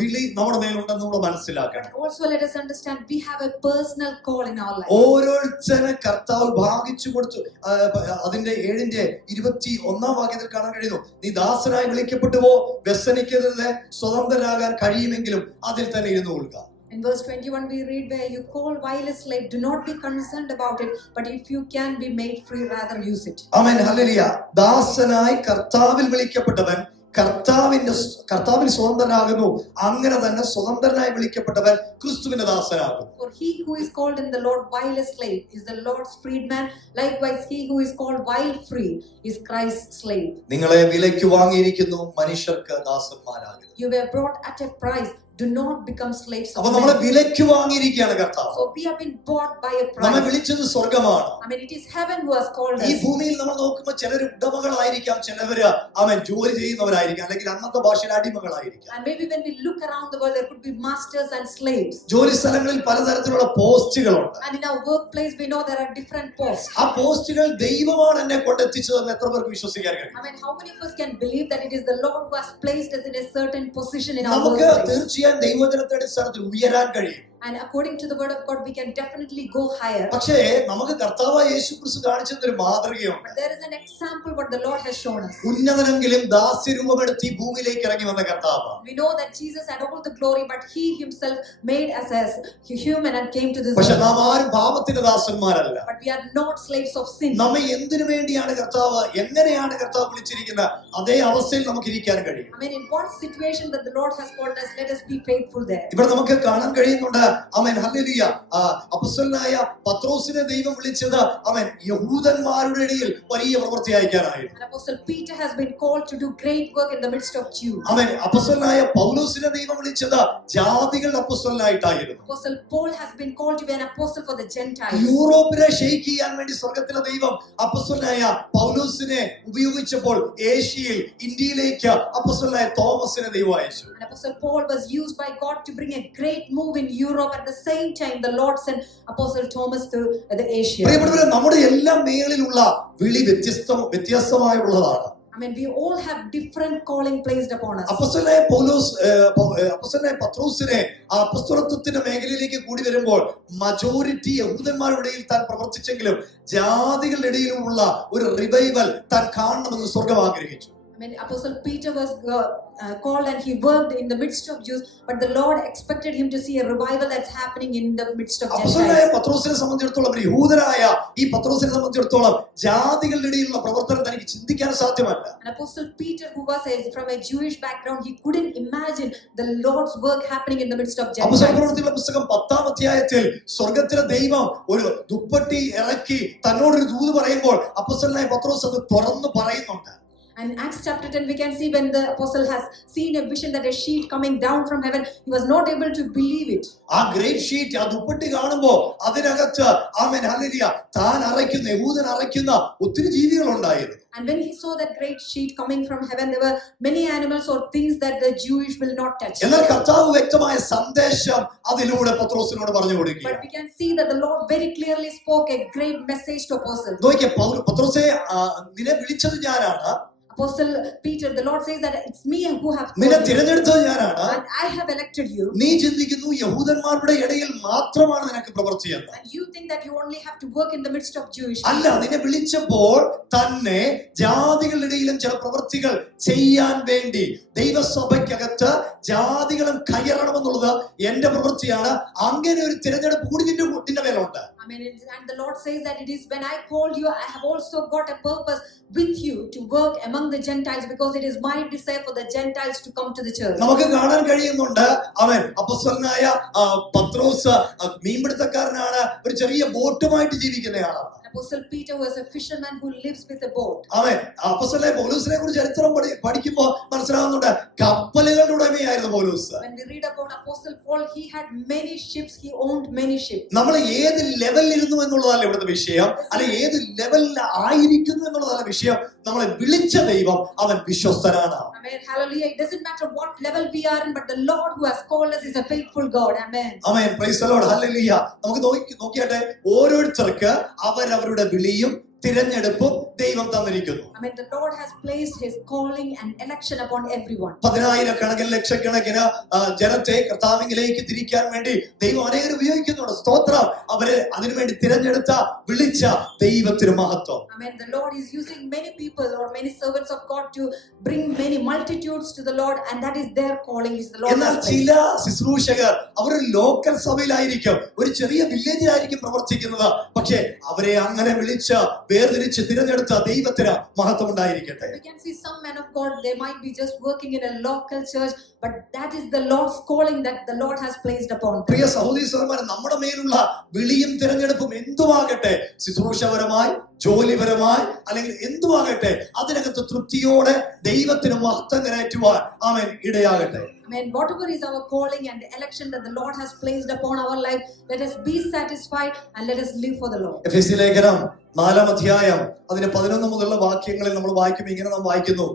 വിളി നമ്മുടെ മേലുണ്ടെന്ന് നമ്മൾ മനസ്സിലാക്കണം. Also let us understand we have a personal call in our life. ഓരോരുത്തരെ കർത്താവ് ഭാഗിച്ചു കൊടുത്തു. അതിന്റെ 7-ന്റെ 21-ാം വാക്യത്തിൽ കാണാൻ കഴിയുന്നു, നീ ദാസനായി വിളിക്കപ്പെട്ടുവോ വ്യസനിക്കരുത്, സ്വതന്ത്രരാകാൻ കഴിയുമെങ്കിലും അതിൽ തന്നെ ഇരുന്നു കൊള്ളുക. In verse 21 we read, where you call while a slave, do not be concerned about it, but if you can be made free, rather use it. ആമേൻ. ഹല്ലേലൂയ. ദാസനായി കർത്താവിൽ വിളിക്കപ്പെട്ടവൻ കർത്താവിൽ സ്വതന്ത്രനാകുന്നു. അങ്ങനെ തന്നെ സ്വതന്ത്രനായി വിളിക്കപ്പെട്ടവൻ ക്രിസ്തുവിന്റെ ദാസനാകുന്നു. For he who is called in the Lord while a slave is the Lord's freedman. Likewise he who is called while free is Christ's slave. നിങ്ങളെ വിലയ്ക്ക് വാങ്ങിയിരിക്കുന്നു, മനുഷ്യർക്ക് ദാസന്മാരാകുന്നു. You were bought at a price. do not become slaves അപ്പൊ of നമ്മളെ men. വിലയ്ക്ക് വാങ്ങിയിരിക്കുകയാണ് കർത്താവ്. So we have been bought by a നമ്മെ price. വിളിച്ചത് സ്വർഗമാണ്. I mean, it is heaven who has called ഈ us. ഭൂമിയിൽ നമ്മൾ നോക്കുമ്പോൾ ചിലർ ഉടമകളായിരിക്കാം, ചിലവര് ജോലി ചെയ്യുന്നവരായിരിക്കാം, അല്ലെങ്കിൽ അന്നത്തെ ഭാഷയിൽ അടിമകളായിരിക്കാം. And maybe when we look around the world, there could be masters and slaves. ജോലി സ്ഥലങ്ങളിൽ പലതരത്തിലുള്ള പോസ്റ്റുകളുണ്ട്. And in our workplace, we know there are different posts. ആ പോസ്റ്റുകൾ ദൈവമാണ് എന്നെ കൊണ്ടെത്തിച്ചതെന്ന് എത്ര പേർക്ക് വിശ്വസിക്കാൻ കഴിയും? I mean, how many of us can believe that it is the Lord who has placed us in a certain position in our നമുക്ക് workplace? തീർച്ചയായും ദൈവജനത്തിന്റെ അടിസ്ഥാനത്തിൽ ഉയരാൻ കഴിയും. And according to the word of God, we can definitely go higher. പക്ഷേ നമുക്ക് കർത്താവായ യേശുക്രിസ്തു കാണിച്ചു തന്ന ഒരു മാതൃകയുണ്ട്. But there is an example what the Lord has shown us. ഉന്നതനെങ്കിലും ദാസ്യരൂപമെടുത്ത് ഈ ഭൂമിയിലേക്ക് ഇറങ്ങി വന്ന കർത്താവ്. We know that Jesus had all the glory, but he himself made us as human and came to this പക്ഷെ earth. നാം ആരും പാപത്തിന്റെ ദാസന്മാരല്ല. But we are not slaves of sin. നമ്മെ എന്തിനു വേണ്ടിയാണ് കർത്താവ്, എങ്ങനെയാണ് കർത്താവ് വിളിച്ചിരിക്കുന്നത്, അതേ അവസ്ഥയിൽ നമുക്ക് ഇരിക്കാൻ കഴിയും. I mean, in what situation that the Lord has called us, let us be faithful there. ഇവിടെ നമുക്ക് കാണാൻ കഴിയുന്നുണ്ട്. ആമേൻ, ഹല്ലേലൂയ. അപ്പോസ്തലനായ പത്രോസിനെ ദൈവം വിളിച്ചത് യഹൂദന്മാരുടെ ഇടയിൽ വലിയ പ്രവൃത്തി അയക്കാനായിരുന്നു. And Apostle Peter has been called to do great work in the midst of Jews. ആമേൻ. അപ്പോസ്തലനായ പൗലോസിനെ ദൈവം വിളിച്ചത് ജാതികളുടെ അപ്പോസ്തലനായിട്ടായിരുന്നു. Apostle Paul has been called to be an apostle for the Gentiles. യൂറോപ്പിനെ ഷെയ്ക്ക് ചെയ്യാൻ വേണ്ടി സ്വർഗത്തിലെ ദൈവം അപ്പോസ്തലനായ പൗലോസിനെ ഉപയോഗിച്ചപ്പോൾ ഏഷ്യയിൽ, ഇന്ത്യയിലേക്ക് അപ്പോസ്തലനായ തോമസിനെ ദൈവം അയച്ചു. And Apostle Paul was used by God to bring a great move in Europe. At the same time, the Lord sent Apostle Thomas to the Asia. പ്രിയപ്പെട്ടവരെ, നമ്മുടെ എല്ലാ മേഖലയിലുള്ള വിളി വ്യത്യസ്തമായുള്ളതാണ്. I mean, we all have different calling placed upon us. അപ്പോസ്തലനായ പത്രോസിനെ ആ അപ്പോസ്തലത്വത്തിന്റെ മേഖലയിലേക്ക് കൂടി വരുമ്പോൾ മജോറിറ്റി യഹൂദന്മാരുടെ ഇടയിൽ താൻ പ്രവർത്തിച്ചെങ്കിലും ജാതികളുടെ ഇടയിലുമുള്ള ഒരു റിവൈവൽ താൻ കാണണമെന്ന് സ്വർഗ്ഗം ആഗ്രഹിച്ചു. I mean, Apostle Peter was called and he worked in the midst of Jews, but the Lord expected him to see a revival that's happening in the midst of അപ്പോസ്തലനായ Gentiles. പത്രോസിനെ സംബന്ധിച്ചിടത്തോളം, യഹൂദനായ ഈ പത്രോസിനെ സംബന്ധിച്ചിടത്തോളം ജാതികളുടെ ഇടയിലുള്ള പ്രവർത്തനം തനിക്ക് ചിന്തിക്കാൻ സാധ്യമല്ല. And Apostle Peter, who was from a Jewish background, he couldn't imagine the Lord's work happening in the midst of Gentiles. അപ്പോസ്തലപ്രവൃത്തികളുടെ പുസ്തകം 10-ാം അധ്യായത്തിൽ സ്വർഗത്തിലെ ദൈവം ഒരു ദുപ്പട്ടി ഇറക്കി തന്നോടൊരു ദൂത് പറയുമ്പോൾ അപ്പോസ്തലനായ പത്രോസ് അത് തുറന്നു പറയുന്നുണ്ട്. And Acts chapter 10, we can see when the apostle has seen a vision that a sheet coming down from heaven, he was not able to believe it. ആ ഗ്രേറ്റ് ഷീറ്റ്, ആ ദുപ്പട്ടി കാണുമ്പോൾ അതിനകത്ത് ആമേൻ ഹല്ലേലൂയ താൻ അറയ്ക്കുന്ന, യഹൂദൻ അറയ്ക്കുന്ന ഒത്തിരി ജീവികൾ ഉണ്ടായിരുന്നു. And when he saw that great sheet coming from heaven, there were many animals or things that the Jewish will not touch. എന്നാൽ കർത്താവ് വ്യക്തമായ സന്ദേശം അതിലൂടെ പത്രോസിനോട് പറഞ്ഞു കൊടുക്കുക. But we can see that the Lord very clearly spoke a great message to apostle. നോക്കിയേ, പത്രോസേ, നിന്നെ വിളിച്ചത് ഞാനാണ്. Apostle Peter, the Lord says that it's me who have നിന്നെ called you, തിരഞ്ഞെടുത്തത് ഞാനാണ്. and I have elected you. നീ ചിന്തിക്കുന്നു യഹൂദന്മാരുടെ ഇടയിൽ മാത്രമാണ് നിനക്ക് പ്രവർത്തിയെന്ന്. And you think that you only have to work in the midst of Jewish അല്ല, people. നിന്നെ വിളിച്ചപ്പോൾ തന്നെ ജാതികളുടെ ഇടയിലും ചില പ്രവൃത്തികൾ ചെയ്യാൻ വേണ്ടി ദൈവസഭയ്ക്കകത്ത് ജാതികളും കയറണമെന്നുള്ളത് എന്റെ പ്രവൃത്തിയാണ്. അങ്ങനെ ഒരു തിരഞ്ഞെടുപ്പ് കൂടി നിന്റെ മേലുണ്ട്. I mean, and the Lord says that it is when I called you, I have also got a purpose with you to work among the Gentiles, because it is my desire for the Gentiles to come to the church. നമുക്ക് കാണാൻ കഴിയുന്നുണ്ട്. അവൻ അപ്പോസ്തലനായ പത്രോസ് മീൻപിടുത്തക്കാരനാണ്, ഒരു ചെറിയ ബോട്ടുമായിട്ട് ജീവിക്കുന്നയാളാണ്. Apostle Peter was a fisherman who lives with a boat. അവൻ അപ്പോസ്തലനായ പൗലോസിനെ കുറിച്ച് ചരിത്രം പഠിക്കുമ്പോൾ മനസ്സിലാവുന്നുണ്ട്, കപ്പലുകളുടെ ഉടമയായിരുന്നു പൗലോസ്. When we read about Apostle Paul, he had many ships, he owned many ships. നമ്മൾ ഏത് ലെവലിൽ ഇരുന്നു എന്നുള്ളതല്ല ഇവിടുത്തെ വിഷയം, അല്ലെ ഏത് ലെവലിൽ ആയിരിക്കുന്നു എന്നുള്ളതല്ല വിഷയം. നമ്മളെ വിളിച്ച ദൈവം അവൻ വിശ്വസ്തനാണ്. Amen. Hallelujah. It doesn't matter what level we are in, but the Lord who has called us is a faithful God. Amen. Amen. Praise the Lord. Hallelujah. നമുക്ക് നോക്കിയാട്ടെ, ഓരോരുത്തർക്ക് അവരവരുടെ വിളിയും തിരഞ്ഞെടുപ്പും ദൈവം തന്നിരിക്കുന്നു. I mean, the Lord has placed his calling and election upon everyone. പതിനായിരക്കണക്കിന് ലക്ഷക്കണക്കിന് ജനത്തെ കർത്താവിലേക്ക് തിരിക്കാൻ വേണ്ടി ദൈവം അനേകരെ ഉപയോഗിക്കുന്നുണ്ട്. സ്തോത്രം. അവരെ അതിനുവേണ്ടി തിരഞ്ഞെടുത്ത വിളിച്ച ദൈവത്തിന് മഹത്വം. I mean, the Lord is using many people or many servants of God to bring many multitudes to the Lord, and that is their calling, is the Lord. എന്നാൽ ചില ശുശ്രൂഷകർ അവർ ലോക്കൽ സഭയിലായിരിക്കും, ഒരു ചെറിയ വില്ലേജിലായിരിക്കും പ്രവർത്തിക്കുന്നത്. പക്ഷേ അവരെ അങ്ങനെ വിളിച്ച വേർതിരിച്ച് തിരഞ്ഞെടുത്ത ദൈവത്തിന് മഹത്വം ഉണ്ടായിരിക്കട്ടെ. We can see some men of God, they might be just working in a local church, but that is the Lord's calling that the Lord has placed upon them. പ്രിയ സഹോദരീ സഹോദരന്മാരെ, നമ്മുടെ മേലുള്ള വിളിയും തിരഞ്ഞെടുപ്പും എന്തുമാകട്ടെ, ശുശ്രൂഷപരമായി, ജോലിപരമായി അല്ലെങ്കിൽ എന്തുമാകട്ടെ അതിനകത്ത് തൃപ്തിയോടെ ദൈവത്തിന് മഹത്വം കരയറ്റുവാൻ ആമേൻ ഇടയാകട്ടെ. Amen. Whatever is our calling and the election that the Lord has placed upon our life, let us be satisfied and let us live for the Lord. എഫെസ്യ ലേഖനം 4-ാം അധ്യായം അതിന്റെ 11 മുതലുള്ള വാക്യങ്ങളിൽ നമ്മൾ വായിക്കുമ്പോൾ ഇങ്ങനെ നാം വായിക്കുന്നു,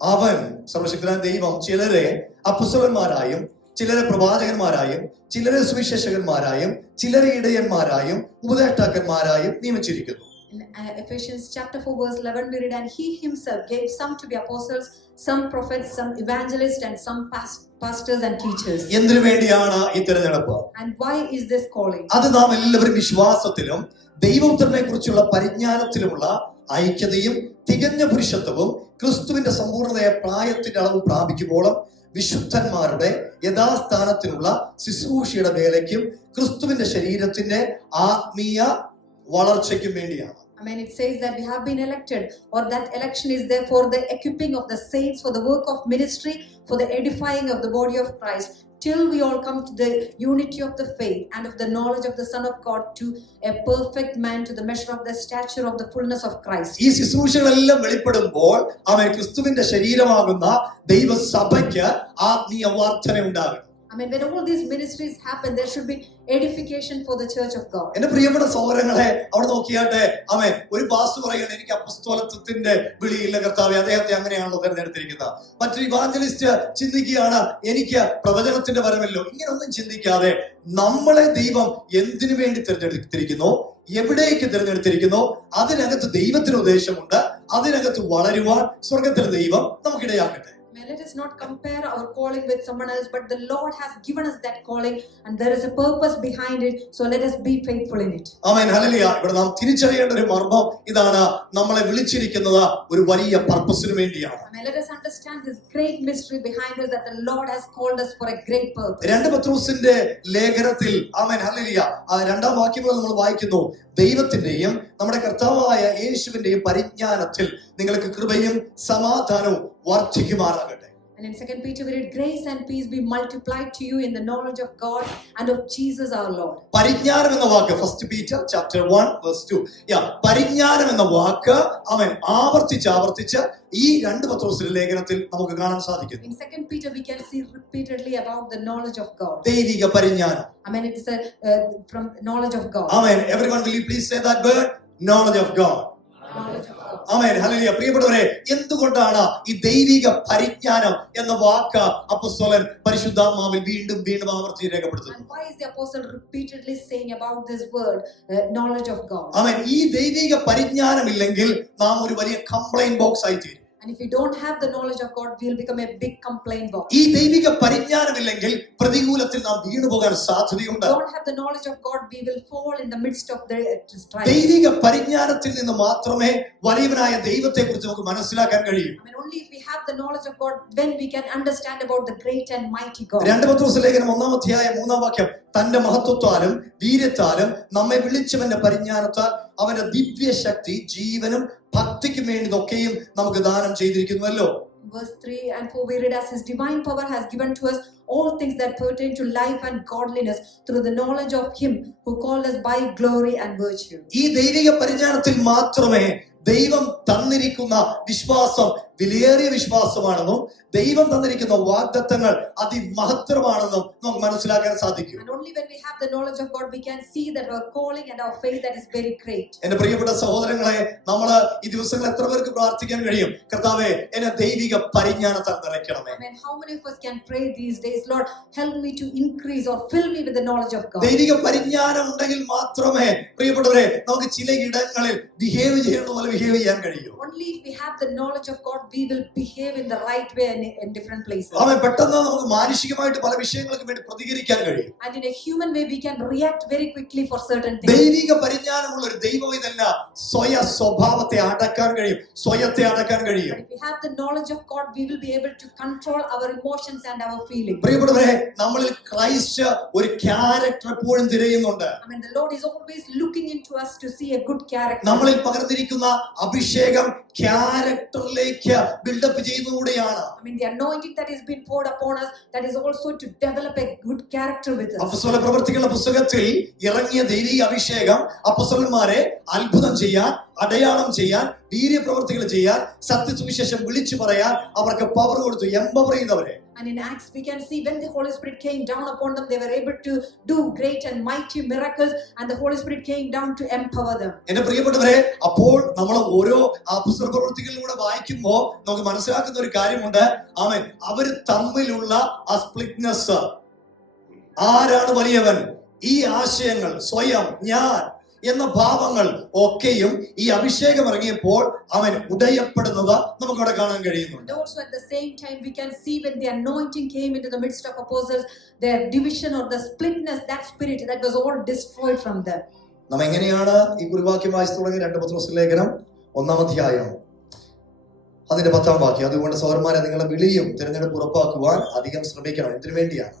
അവൻ സർവശക്തനായ ദൈവം ചിലരെ അപ്പൊസ്തലന്മാരായും ചിലരെ പ്രവാചകന്മാരായും ചിലരെ സുവിശേഷകന്മാരായും ചിലരെ ഇടയന്മാരായും ഉപദേഷ്ടാക്കന്മാരായും നിയമിച്ചിരിക്കുന്നു. In Ephesians chapter 4 verse 11 we read, and he himself gave some to be apostles, some prophets, some evangelists and some pastors and teachers. എന്തിനു വേണ്ടിയാണ് ഈ തിരഞ്ഞെടുപ്പ്? And why is this calling? അത് നാം എല്ലാവരും വിശ്വാസത്തിലും ദൈവപുത്രനെ കുറിച്ചുള്ള പരിജ്ഞാനത്തിലുമുള്ള ഐക്യതയും തികഞ്ഞ പുരുഷത്വവും ക്രിസ്തുവിന്റെ സമ്പൂർണ്ണതയെ പ്രായത്തിന്റെ അളവ് പ്രാപിക്കുമ്പോഴും വിശുദ്ധന്മാരുടെ യഥാസ്ഥാനത്തിനുള്ള ശുശ്രൂഷയുടെ വേലയ്ക്കും ക്രിസ്തുവിന്റെ ശരീരത്തിന്റെ ആത്മീയ വളർച്ചയ്ക്കും വേണ്ടിയാണ്. I mean, it says that we have been elected, or that election is there for the equipping of the saints, for the work of ministry, for the edifying of the body of Christ, till we all come to the unity of the faith and of the knowledge of the Son of God, to a perfect man, to the measure of the stature of the fullness of Christ. ഈ ശുശ്രൂഷകളെല്ലാം വെളിപ്പെടുമ്പോൾ അവൻ ക്രിസ്തുവിന്റെ ശരീരമാകുന്ന ദൈവസഭയ്ക്ക് ആത്മീയ വർധന ഉണ്ടാകും. I mean, when all these ministries happen, there should be edification for the church of God. എന്റെ പ്രിയപ്പെട്ട സഹോദരങ്ങളെ, അവിടെ നോക്കിയാട്ടെ, ആമേൻ, ഒരു പാസ്റ്റർ പറയുകയാണ്, എനിക്ക് അപ്പസ്തോലത്വത്തിന്റെ വിളിയില്ല കർത്താവേ, അദ്ദേഹത്തെ അങ്ങനെയാണല്ലോ തിരഞ്ഞെടുത്തിരിക്കുന്നത്. മറ്റൊരു ഇവാഞ്ചലിസ്റ്റ് ചിന്തിക്കുകയാണ്, എനിക്ക് പ്രവചനത്തിന്റെ വരമല്ലോ. ഇങ്ങനൊന്നും ചിന്തിക്കാതെ നമ്മളെ ദൈവം എന്തിനു വേണ്ടി തിരഞ്ഞെടുത്തിരിക്കുന്നു, എവിടേക്ക് തിരഞ്ഞെടുത്തിരിക്കുന്നു, അതിനകത്ത് ദൈവത്തിന് ഉദ്ദേശമുണ്ട്. അതിനകത്ത് വളരുവാൻ സ്വർഗത്തിലെ ദൈവം നമുക്കിടയാക്കട്ടെ. Let us not compare our calling with someone else, but the Lord has given us that calling and there is a purpose behind it, so let us be faithful in it. ആമേൻ, hallelujah. ഇവിടെ നാം തിരിച്ചറിയേണ്ട ഒരു മർമ്മം ഇതാണ്, നമ്മളെ വിളിച്ചിരിക്കുന്നത് ഒരു വലിയ പർപ്പസിന് വേണ്ടിയാണ്. Amen. Let us understand this great mystery behind us, that the Lord has called us for a great purpose. 2 പത്രോസിന്റെ ലേഖനത്തിൽ ആമേൻ, ഹല്ലേലൂയ, 2-ാം വാക്യം നമ്മൾ വായിക്കുന്നു, ദൈവത്തിന്റെയും നമ്മുടെ കർത്താവായ യേശുവിന്റെയും പരിജ്ഞാനത്തിൽ നിങ്ങൾക്ക് കൃപയും സമാധാനവും വർദ്ധിക്കുമാറാകട്ടെ. And in 2 Peter we read, grace and peace be multiplied to you in the knowledge of God and of Jesus our Lord. പരിജ്ഞാനം എന്ന വാക്ക് 1 Peter chapter 1 verse 2. പരിജ്ഞാനം എന്ന വാക്ക് അവൻ ആവർത്തിച്ച് ഈ 2 പത്രോസിന്റെ ലേഖനത്തിൽ നമുക്ക് കാണാൻ സാധിക്കും. In 2 Peter we can see repeatedly about the knowledge of God. ദൈവിക പരിജ്ഞാനം. I mean, it is from knowledge of God. Amen. Everyone, will you please say that word? Knowledge of God. Knowledge of God. Amen, hallelujah. പ്രിയപ്പെട്ടവരെ, എന്തുകൊണ്ടാണ് ഈ ദൈവിക പരിജ്ഞാനം എന്ന വാക്ക് അപ്പോസ്തലൻ പരിശുദ്ധാത്മാവിൽ വീണ്ടും ആവർത്തിച്ച് രേഖപ്പെടുത്തുന്നത്? And why is the apostle repeatedly saying about this word, knowledge of God? ആമേൻ, ഈ ദൈവിക പരിജ്ഞാനം ഇല്ലെങ്കിൽ നാം ഒരു വലിയ കംപ്ലൈന്റ് ബോക്സ് ആയി തീരും. And if we don't have the knowledge of God, we will become a big complaint box. ഈ ദൈവിക പരിജ്ഞാനമില്ലെങ്കിൽ പ്രതികൂലത്തിൽ നാം വീണുപോകാൻ സാധ്യതയുണ്ട്. If we don't have the knowledge of God, we will fall in the midst of the strife. ദൈവിക പരിജ്ഞാനത്തിൽ നിന്ന് മാത്രമേ വലിയവനായ ദൈവത്തെക്കുറിച്ച് നമുക്ക് മനസ്സിലാക്കാൻ കഴിയൂ. I mean, only if we have the knowledge of God, then we can understand about the great and mighty God. 2 പത്രോസ് ലേഖനം 1-ാം അധ്യായം 3-ാം വാക്യം, തന്റെ മഹത്വത്താലും വീര്യത്താലും നമ്മെ വിളിച്ചവന്റെ പരിജ്ഞാനത്താൽ അവന്റെ ദിവ്യശക്തി ജീവനും ഭക്തിക്കും വേണ്ടിയൊക്കെയും നമുക്ക് ദാനം ചെയ്തിരിക്കുന്നുവല്ലോ. Verse 3 and 4 we read, as his divine power has given to us all things that pertain to life and godliness through the knowledge of him who called us by glory and virtue. ഈ ദൈവിക പരിജ്ഞാനത്തിൽ മാത്രമേ ദൈവം തന്നിരിക്കുന്ന വിശ്വാസം വിലയേറിയ വിശ്വാസമാണെന്നും ദൈവം തന്നിരിക്കുന്ന വാഗ്ദത്തങ്ങൾ അതിമഹത്തരമാണെന്നും നമുക്ക് മനസ്സിലാക്കാൻ സാധിക്കും. And only when we have the knowledge of God, we can see that our calling and our faith that is very great. എന്റെ പ്രിയപ്പെട്ട സഹോദരങ്ങളെ, നമ്മൾ ഈ ദിവസങ്ങൾ എത്ര പേർക്ക് പ്രാർത്ഥിക്കാൻ കഴിയും, കർത്താവേ എന്നെ ദൈവിക പരിജ്ഞാനത്താൽ നിറയ്ക്കണമേ? I mean, how many of us can pray these days, Lord, help me to increase or fill me with the knowledge of God? ദൈവിക പരിജ്ഞാനം ഉണ്ടെങ്കിൽ മാത്രമേ പ്രിയപ്പെട്ടവരെ നമുക്ക് ചില ഇടങ്ങളിൽ ബിഹേവ് ചെയ്യേണ്ട പോലെ ബിഹേവ് ചെയ്യാൻ കഴിയൂ. Only if we have the knowledge of God, we will behave in the right way in different places. അവൻ പെട്ടെന്ന് നമുക്ക് മാനുഷികമായിട്ട് പല വിഷയങ്ങൾക്ക് വേണ്ടി പ്രതികരിക്കാൻ കഴിയും. And in a human way, we can react very quickly for certain things. ദൈവിക പരിജ്ഞാനമുള്ള ഒരു ദൈവം ഇതല്ല, സ്വഭാവത്തെ അടക്കാൻ കഴിയും, സ്വയത്തെ അടക്കാൻ കഴിയും. But if we have the knowledge of God, we will be able to control our emotions and our feelings. പ്രിയപ്പെട്ടവരെ, നമ്മളിൽ ക്രൈസ്റ്റ് ഒരു ക്യാരക്ടർ എപ്പോഴും തിരയുന്നുണ്ട്. I mean, the Lord is always looking into us to see a good character. നമ്മളിൽ പകർന്നിരിക്കുന്ന അഭിഷേകം ക്യാരക്ടറിലേക്ക് build-up ചെയ്യുന്നതൂടെയാണ്. I mean, the anointing that is being poured upon us, that is also to develop a good character with us. അപ്പോസ്തല പ്രവൃത്തികളുടെ പുസ്തകത്തിൽ ഇറങ്ങിയ ദൈവിക അഭിഷേകം അപ്പോസ്തലന്മാരെ അത്ഭുതം ചെയ്യാൻ, അടയാളം ചെയ്യാൻ, വീര്യപ്രവൃത്തികൾ ചെയ്യാൻ, സത്യസുവിശേഷം വിളിച്ചു പറയാൻ അവർക്ക് പവർ കൊടുത്തു, എംപവർ ചെയ്തവരെ. And in Acts we can see when the Holy Spirit came down upon them, they were able to do great and mighty miracles, and the Holy Spirit came down to empower them. എന്റെ പ്രിയപ്പെട്ടവരെ, അപ്പോൾ നമ്മൾ ഓരോ അപ്പോസ്തല പ്രവൃത്തികളിലൂടെ വായിക്കുമ്പോൾ നമുക്ക് മനസ്സിലാക്കുന്ന ഒരു കാര്യമുണ്ട്. ആമേൻ. അവര് തമ്മിലുള്ള ആ സ്പ്ലിറ്റ്നെസ്, ആരാണ് വലിയവൻ, ഈ ആശയങ്ങൾ, സ്വയം, ഞാൻ എന്ന ഭാവങ്ങൾ ഒക്കെയും ഈ അഭിഷേകം ഇറങ്ങിയപ്പോൾ അവൻ ഉടയപ്പെടുന്നത് നമുക്ക് അവിടെ കാണാൻ കഴിയുന്നുണ്ട്. Also at the same time we can see when the anointing came into the midst of apostles, their division or the splitness, that spirit that was all destroyed from them. നാം എങ്ങനെയാണ് ഈ കുറിവാക്യം വായിച്ചു തുടങ്ങി? 2 പത്രോസ് ലേഖനം 1-ാം അധ്യായം അതിന്റെ 10-ാം വാക്യം. അതുകൊണ്ട് സഹോദരന്മാരെ, നിങ്ങളെ വിളിയും തിരഞ്ഞെടുപ്പ് ഉറപ്പാക്കുവാൻ അധികം ശ്രമിക്കണം. എന്തിനു വേണ്ടിയാണ്?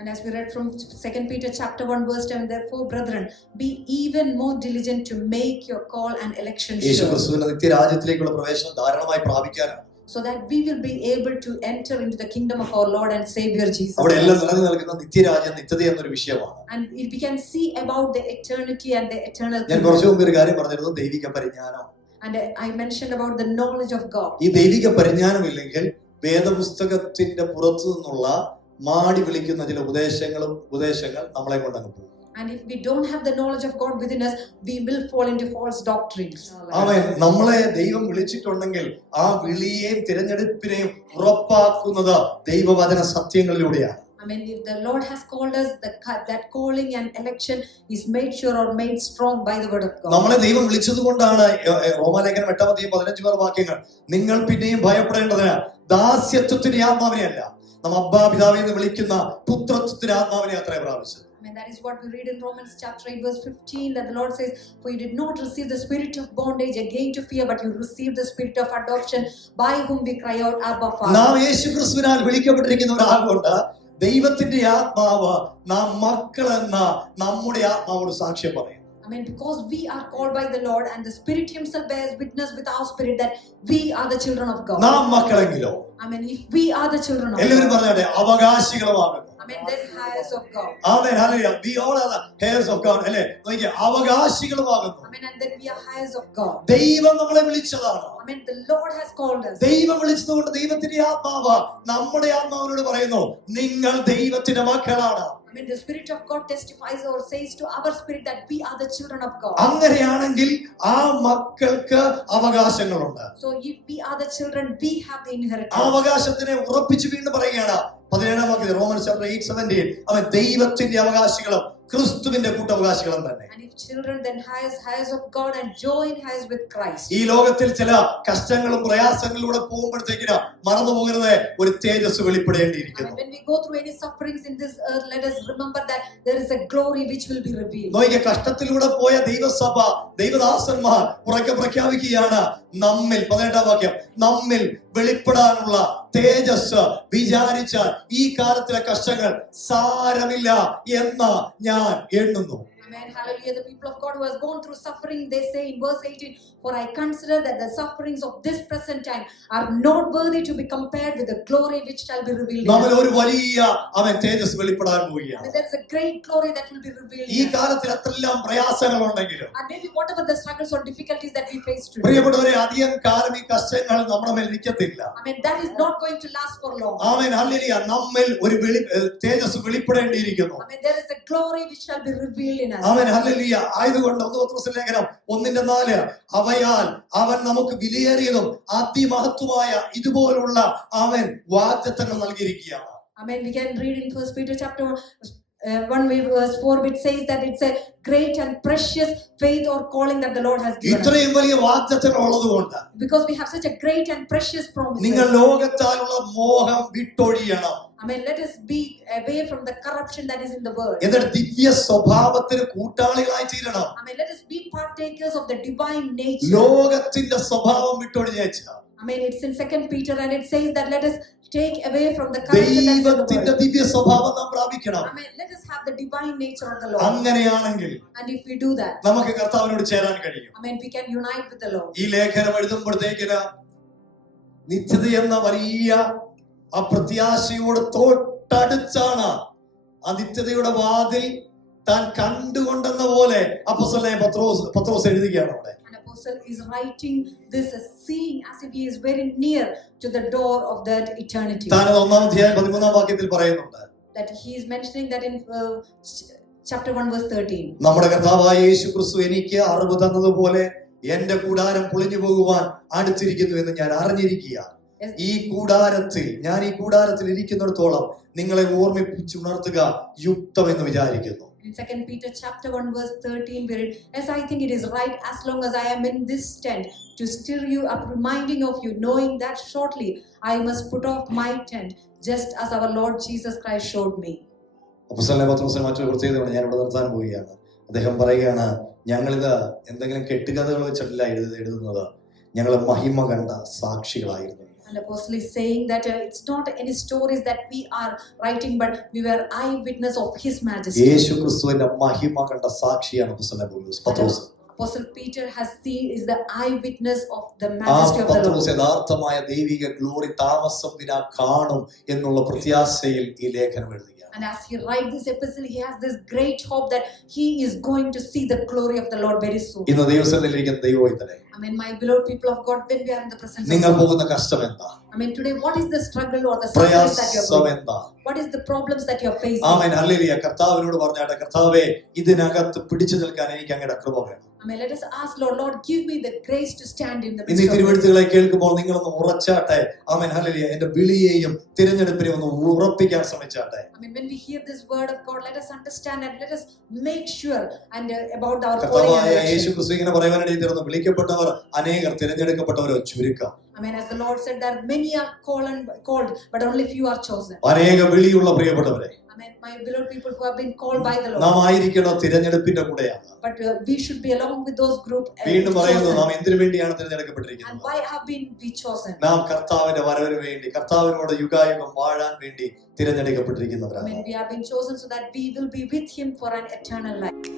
And as we read from 2 Peter chapter 1 verse 10, therefore brethren, be even more diligent to make your call and election sure. യേശുക്രിസ്തുവിന്റെ നിത്യരാജ്യത്തിലേക്കുള്ള പ്രവേശനം ധാരാളമായി പ്രാപിക്കാനാണ്. So that we will be able to enter into the kingdom of our Lord and Savior Jesus. അവിടെ എല്ലാം നിറഞ്ഞു നിൽക്കുന്ന നിത്യരാജ്യം, നിത്യത എന്നൊരു വിഷയമാണ്. And we can see about the eternity and the eternal ഞാൻ കുറച്ചു മുമ്പ് ഒരു കാര്യം പറഞ്ഞിരുന്നു, ദൈവിക പരിജ്ഞാനം. And I mentioned about the knowledge of God. ഈ ദൈവിക പരിജ്ഞാനമില്ലെങ്കിൽ വേദപുസ്തകത്തിന്റെ പുറത്തു നിന്നുള്ള മാടി വിളിക്കുന്ന ചില ഉപദേശങ്ങൾ നമ്മളെ കൊണ്ടങ്ങ് പോകും. And if we don't have the knowledge of God within us, we will fall into false doctrines. ആമേൻ. നമ്മളെ ദൈവം വിളിച്ചിട്ടുണ്ടെങ്കിൽ ആ വിളിയെയും തിരഞ്ഞെടുപ്പിനെയും ഉറപ്പാക്കുന്നത് ദൈവവചന സത്യങ്ങളിലൂടെയാണ്. I mean, if the Lord has called us, that calling and election is made sure or made strong by the word of God. നമ്മളെ ദൈവം വിളിച്ചതുകൊണ്ടാണ് റോമാലേഖനം 8-ാം അധ്യായം 15 വാക്യങ്ങൾ, നിങ്ങൾ പിന്നെയും ഭയപ്പെടേണ്ടതിന് ദാസ്യത്വത്തിന്റെ ആത്മാവിനെയല്ല, നാം അബ്ബാ പിതാവേ എന്ന് വിളിക്കുന്ന പുത്രത്വത്തിന്റെ ആത്മാവിനെ അത്രേ പ്രാപിച്ചത്. And that is what we read in Romans chapter 8 verse 15, that the Lord says, for you did not receive the spirit of bondage again to fear, but you received the spirit of adoption, by whom we cry out, Abba Father. നാം യേശുക്രിസ്തുവിനാൽ വിളിക്കപ്പെട്ടിരിക്കുന്നവരാകൊണ്ട് ദൈവത്തിന്റെ ആത്മാവ് നാം മക്കളെന്ന നമ്മുടെ ആത്മാവോട് സാക്ഷ്യം പറയും. I mean, because we are called by the Lord, and the Spirit Himself bears witness with our spirit that we are the children of God. നാം മക്കളെങ്കിലോ, I mean, if we are the children of എല്ലാവരും God, പറഞ്ഞാട്ടെ, അവകാശികളുമാകുന്നു. I mean, the heirs of God. Amen, hallelujah. We all are the heirs of God. അല്ലേ? നോക്കിയേ, അവകാശികളുമാകുന്നു. I mean, and then we are heirs of God. ദൈവം നമ്മളെ വിളിച്ചതാണ്. I mean, the Lord has called us. ദൈവം വിളിച്ചതുകൊണ്ട് ദൈവത്തിന്റെ ആത്മാവ് നമ്മുടെ ആത്മാവിനോട് പറയുന്നു, നിങ്ങൾ ദൈവത്തിന്റെ മക്കളാണ്. I mean, the Spirit of God testifies or says to our spirit that we are the children of God. അങ്ങനെയാണെങ്കിൽ ആ മക്കൾക്ക് അവകാശങ്ങളുണ്ട്. So if we are the children, we have the inheritance. ആ അവകാശത്തിനെ ഉറപ്പിച്ച് വീണ്ടും പറയുകയാണ് 17-ാം വാക്യത്തിൽ, റോമൻസ് ചാപ്റ്റർ 8:17, അവൻ ദൈവത്തിന്റെ അവകാശികളും ക്രിസ്തുവിന്റെ കൂട്ടവകാശികളും തന്നെ. And if children, then heirs of God and join heirs with Christ. ഈ ലോകത്തിൽ ചില കഷ്ടങ്ങളും പ്രയാസങ്ങളിലൂടെ പോകുമ്പോഴത്തേക്കിന് മറന്നു പോകരുത്, ഒരു തേജസ് വെളിപ്പെടേണ്ടിയിരിക്കുന്നു. When we go through any sufferings in this earth, let us remember that there is a glory which will be revealed. നോക്കിയ കഷ്ടത്തിലൂടെ പോയ ദൈവസഭ, ദൈവദാസന്മാർ ഉറക്കെ പ്രഖ്യാപിക്കുകയാണ്, നമ്മിൽ 18-ാം വാക്യം, നമ്മിൽ വെളിപ്പെടാനുള്ള തേജസ് വിചാരിച്ചാൽ ഈ കാലത്തിലെ കഷ്ടങ്ങൾ സാരമില്ല എന്ന് ഞാൻ എണ്ണുന്നു. Amen. Hallelujah. The people of God who has gone through suffering, they say in verse 18, for I consider that the sufferings of this present time are not worthy to be compared with the glory which shall be revealed. നമ്മിൽ ഒരു വലിയ അവൻ തേജസ് വെളിപ്പെടാൻ പോവുകയാണ്. There is a great glory that will be revealed. ഈ കാലത്തിൽ എത്രയെല്ലാം പ്രയാസങ്ങൾ ഉണ്ടെങ്കിലും, and maybe whatever the struggles or difficulties that we face today, പ്രിയപ്പെട്ടവരെ, അധികം കാലം ഈ കഷ്ടങ്ങൾ നമ്മുടെ മേൽ നിൽക്കത്തില്ല. I mean, that is not going to last for long. Amen, hallelujah. നമ്മിൽ ഒരു തേജസ് വെളിപ്പെടേണ്ടിയിരിക്കുന്നു. I mean, there is a glory which shall be revealed in us. Amen, hallelujah. ആയതുകൊണ്ട് 1 പത്രോസ് ലേഖനം 1:4, അവയാൽ അവൻ നമുക്ക് വിലയേറിയതും അതിമഹത്വമായ ഇതുപോലുള്ള അവൻ വാഗ്ദത്തങ്ങൾ നൽകിയിരിക്കുകയാണ്. I mean, we can read in 1 Peter chapter 1 verse 4, which says that it's a great and precious faith or calling that the Lord has given us. ഇത്രയും വലിയ വാഗ്ദത്തങ്ങൾ ഉള്ളതുകൊണ്ട്, Because we have such a great and precious promise. നിങ്ങൾ ലോകത്താലുള്ള മോഹം വിട്ടൊഴിയണം. I mean, let us be away from the corruption that is in the world. എന്നിട്ട് ദിവ്യ സ്വഭാവത്തിന് കൂട്ടാളികളായി തീരണം. I mean, let us be partakers of the divine nature. ലോകത്തിന്റെ സ്വഭാവം വിട്ടൊഴിഞ്ഞേച്ച, I mean, it's in 2 Peter and it says that let us take away from the corruption that is in the ദൈവത്തിന്റെ world. ദിവ്യ സ്വഭാവം നാം പ്രാപിക്കണം. I mean, let us have the divine nature of the Lord. അങ്ങനെയാണെങ്കിൽ And if we do that, നമുക്ക് കർത്താവിനോട് ചേരാൻ കഴിയും. I mean, we can unite with the Lord. ഈ ലേഖനം എഴുതുമ്പോഴത്തേക്കിന് നിത്യത എന്ന വലിയ ആ പ്രത്യാശയോട് തൊട്ടടുത്താണ് ആ നിത്യതയുടെ വാതിൽ താൻ കണ്ടുകൊണ്ടെന്ന പോലെ അപ്പോസ്തലനായ പത്രോസ് എഴുതുകയാണ് അവിടെ. An apostle is writing this as seeing as if he is very near to the door of that eternity. താൻ 1-ാം അധ്യായം 13-ാം വാക്യത്തിൽ പറയുന്നുണ്ട്. That he is mentioning that in chapter 1 verse 13. നമ്മുടെ കർത്താവായ യേശുക്രിസ്തു എനിക്ക് അറിവ് തന്നതുപോലെ എന്റെ കൂടാരം പൊളിഞ്ഞു പോകുവാൻ അടുത്തിരിക്കുന്നു എന്ന് ഞാൻ അറിഞ്ഞിരിക്കുക. ഈ കൂടാരത്തിൽ ഇരിക്കുന്നിടത്തോളം നിങ്ങളെ ഓർമ്മിപ്പിച്ചുണർത്തുക യുക്തമെന്ന് വിചാരിക്കുന്നു. In 2 Peter chapter 1 verse 13, where as I think it is right, as long as I am in this tent, to stir you up, reminding of you, knowing that shortly I must put off my tent, just as our Lord Jesus Christ showed me. അപ്പോസ്തലനായ പത്രോസിന് മറ്റൊരു പ്രത്യേകതയാണ്. ഞാൻ ഇവിടെ നിർത്താൻ പോവുകയാണ്. അദ്ദേഹം പറയുകയാണ്, ഞങ്ങളിത് എന്തെങ്കിലും കെട്ടുകഥകൾ വെച്ചിട്ടില്ല എഴുതുന്നത്, ഞങ്ങൾ മഹിമ കണ്ട സാക്ഷികളായിരുന്നു. And Apostle is saying that it's not any stories that we are writing, but we were eyewitness of His Majesty. യേശുക്രിസ്തുവിന്റെ മഹിമ കണ്ട സാക്ഷിയാണ് അപ്പോസ്തലനായ പത്രോസ്. Apostle Peter has seen is the eyewitness of the majesty of the Lord. പത്രോസ് യഥാർത്ഥമായ ദൈവിക glory താമസം വിനാ കാണും എന്നുള്ള പ്രത്യാശയിൽ ഈ ലേഖനം എഴുതുകയാണ്. And as he writes this epistle, he has this great hope that he is going to see the glory of the Lord very soon. ഇന്ന് ദൈവസന്നിധിയിലിരിക്കുന്ന ദൈവമക്കളെ, I mean, my beloved people of God, when we are in the presence നിങ്ങൾ of God, പോകുന്ന കഷ്ടം എന്താ? I mean, today, what is the struggle or the suffering that you are പ്രയാസം going? എന്താ? What is the problems that you are facing? Amen, hallelujah. കർത്താവിനോട് പറഞ്ഞാട്ടെ, കർത്താവേ, ഇതിനകത്ത് പിടിച്ചു നിൽക്കാൻ എനിക്ക് അങ്ങയുടെ കൃപ വേണം. I mean, let us ask Lord, give me the grace to stand in the ഇന്ന് ഈ midst of it. തിരുവെഴുത്തുകളെ കേൾക്കുമ്പോൾ നിങ്ങളൊന്ന് ഉറച്ചാട്ടെ. ആമേൻ, ഹല്ലേലൂയ. എന്റെ വിളിയെയും തിരഞ്ഞെടുപ്പിനെയും ഒന്ന് ഉറപ്പിക്കാൻ ശ്രമിച്ചാട്ടെ. I mean, when we hear this word of God, let us understand and let us make sure and about our calling and കർത്താവായ election. യേശുക്രിസ്തു ഇങ്ങനെ പറയുവാനിടയിൽ തീർന്നു, വിളിക്കപ്പെട്ടവർ അനേകർ, തിരഞ്ഞെടുക്കപ്പെട്ടവരോ ചുരുക്കം. I mean, as the Lord said, that many are called, but only few are chosen. അനേക വിളിയുള്ള പ്രിയപ്പെട്ടവരെ, I mean, my beloved people who have been called by the നാം Lord. ആയിരിക്കണം തിരഞ്ഞെടുപ്പിന്റെ കൂടെയാണ്. But we should be along with those group വീണ്ടും പറയുന്നു, chosen. നാം എന്തിനു വേണ്ടിയാണ് And തിരഞ്ഞെടുക്കപ്പെട്ടിരിക്കുന്നത്? why have been we chosen? നാം കർത്താവിന്റെ വരവിന് വേണ്ടി, കർത്താവിനോട് യുഗായുഗം വാഴാൻ വേണ്ടി I തിരഞ്ഞെടുക്കപ്പെട്ടിരിക്കുന്നവരാണ്. mean, we have been chosen so that we will be with Him for an eternal life.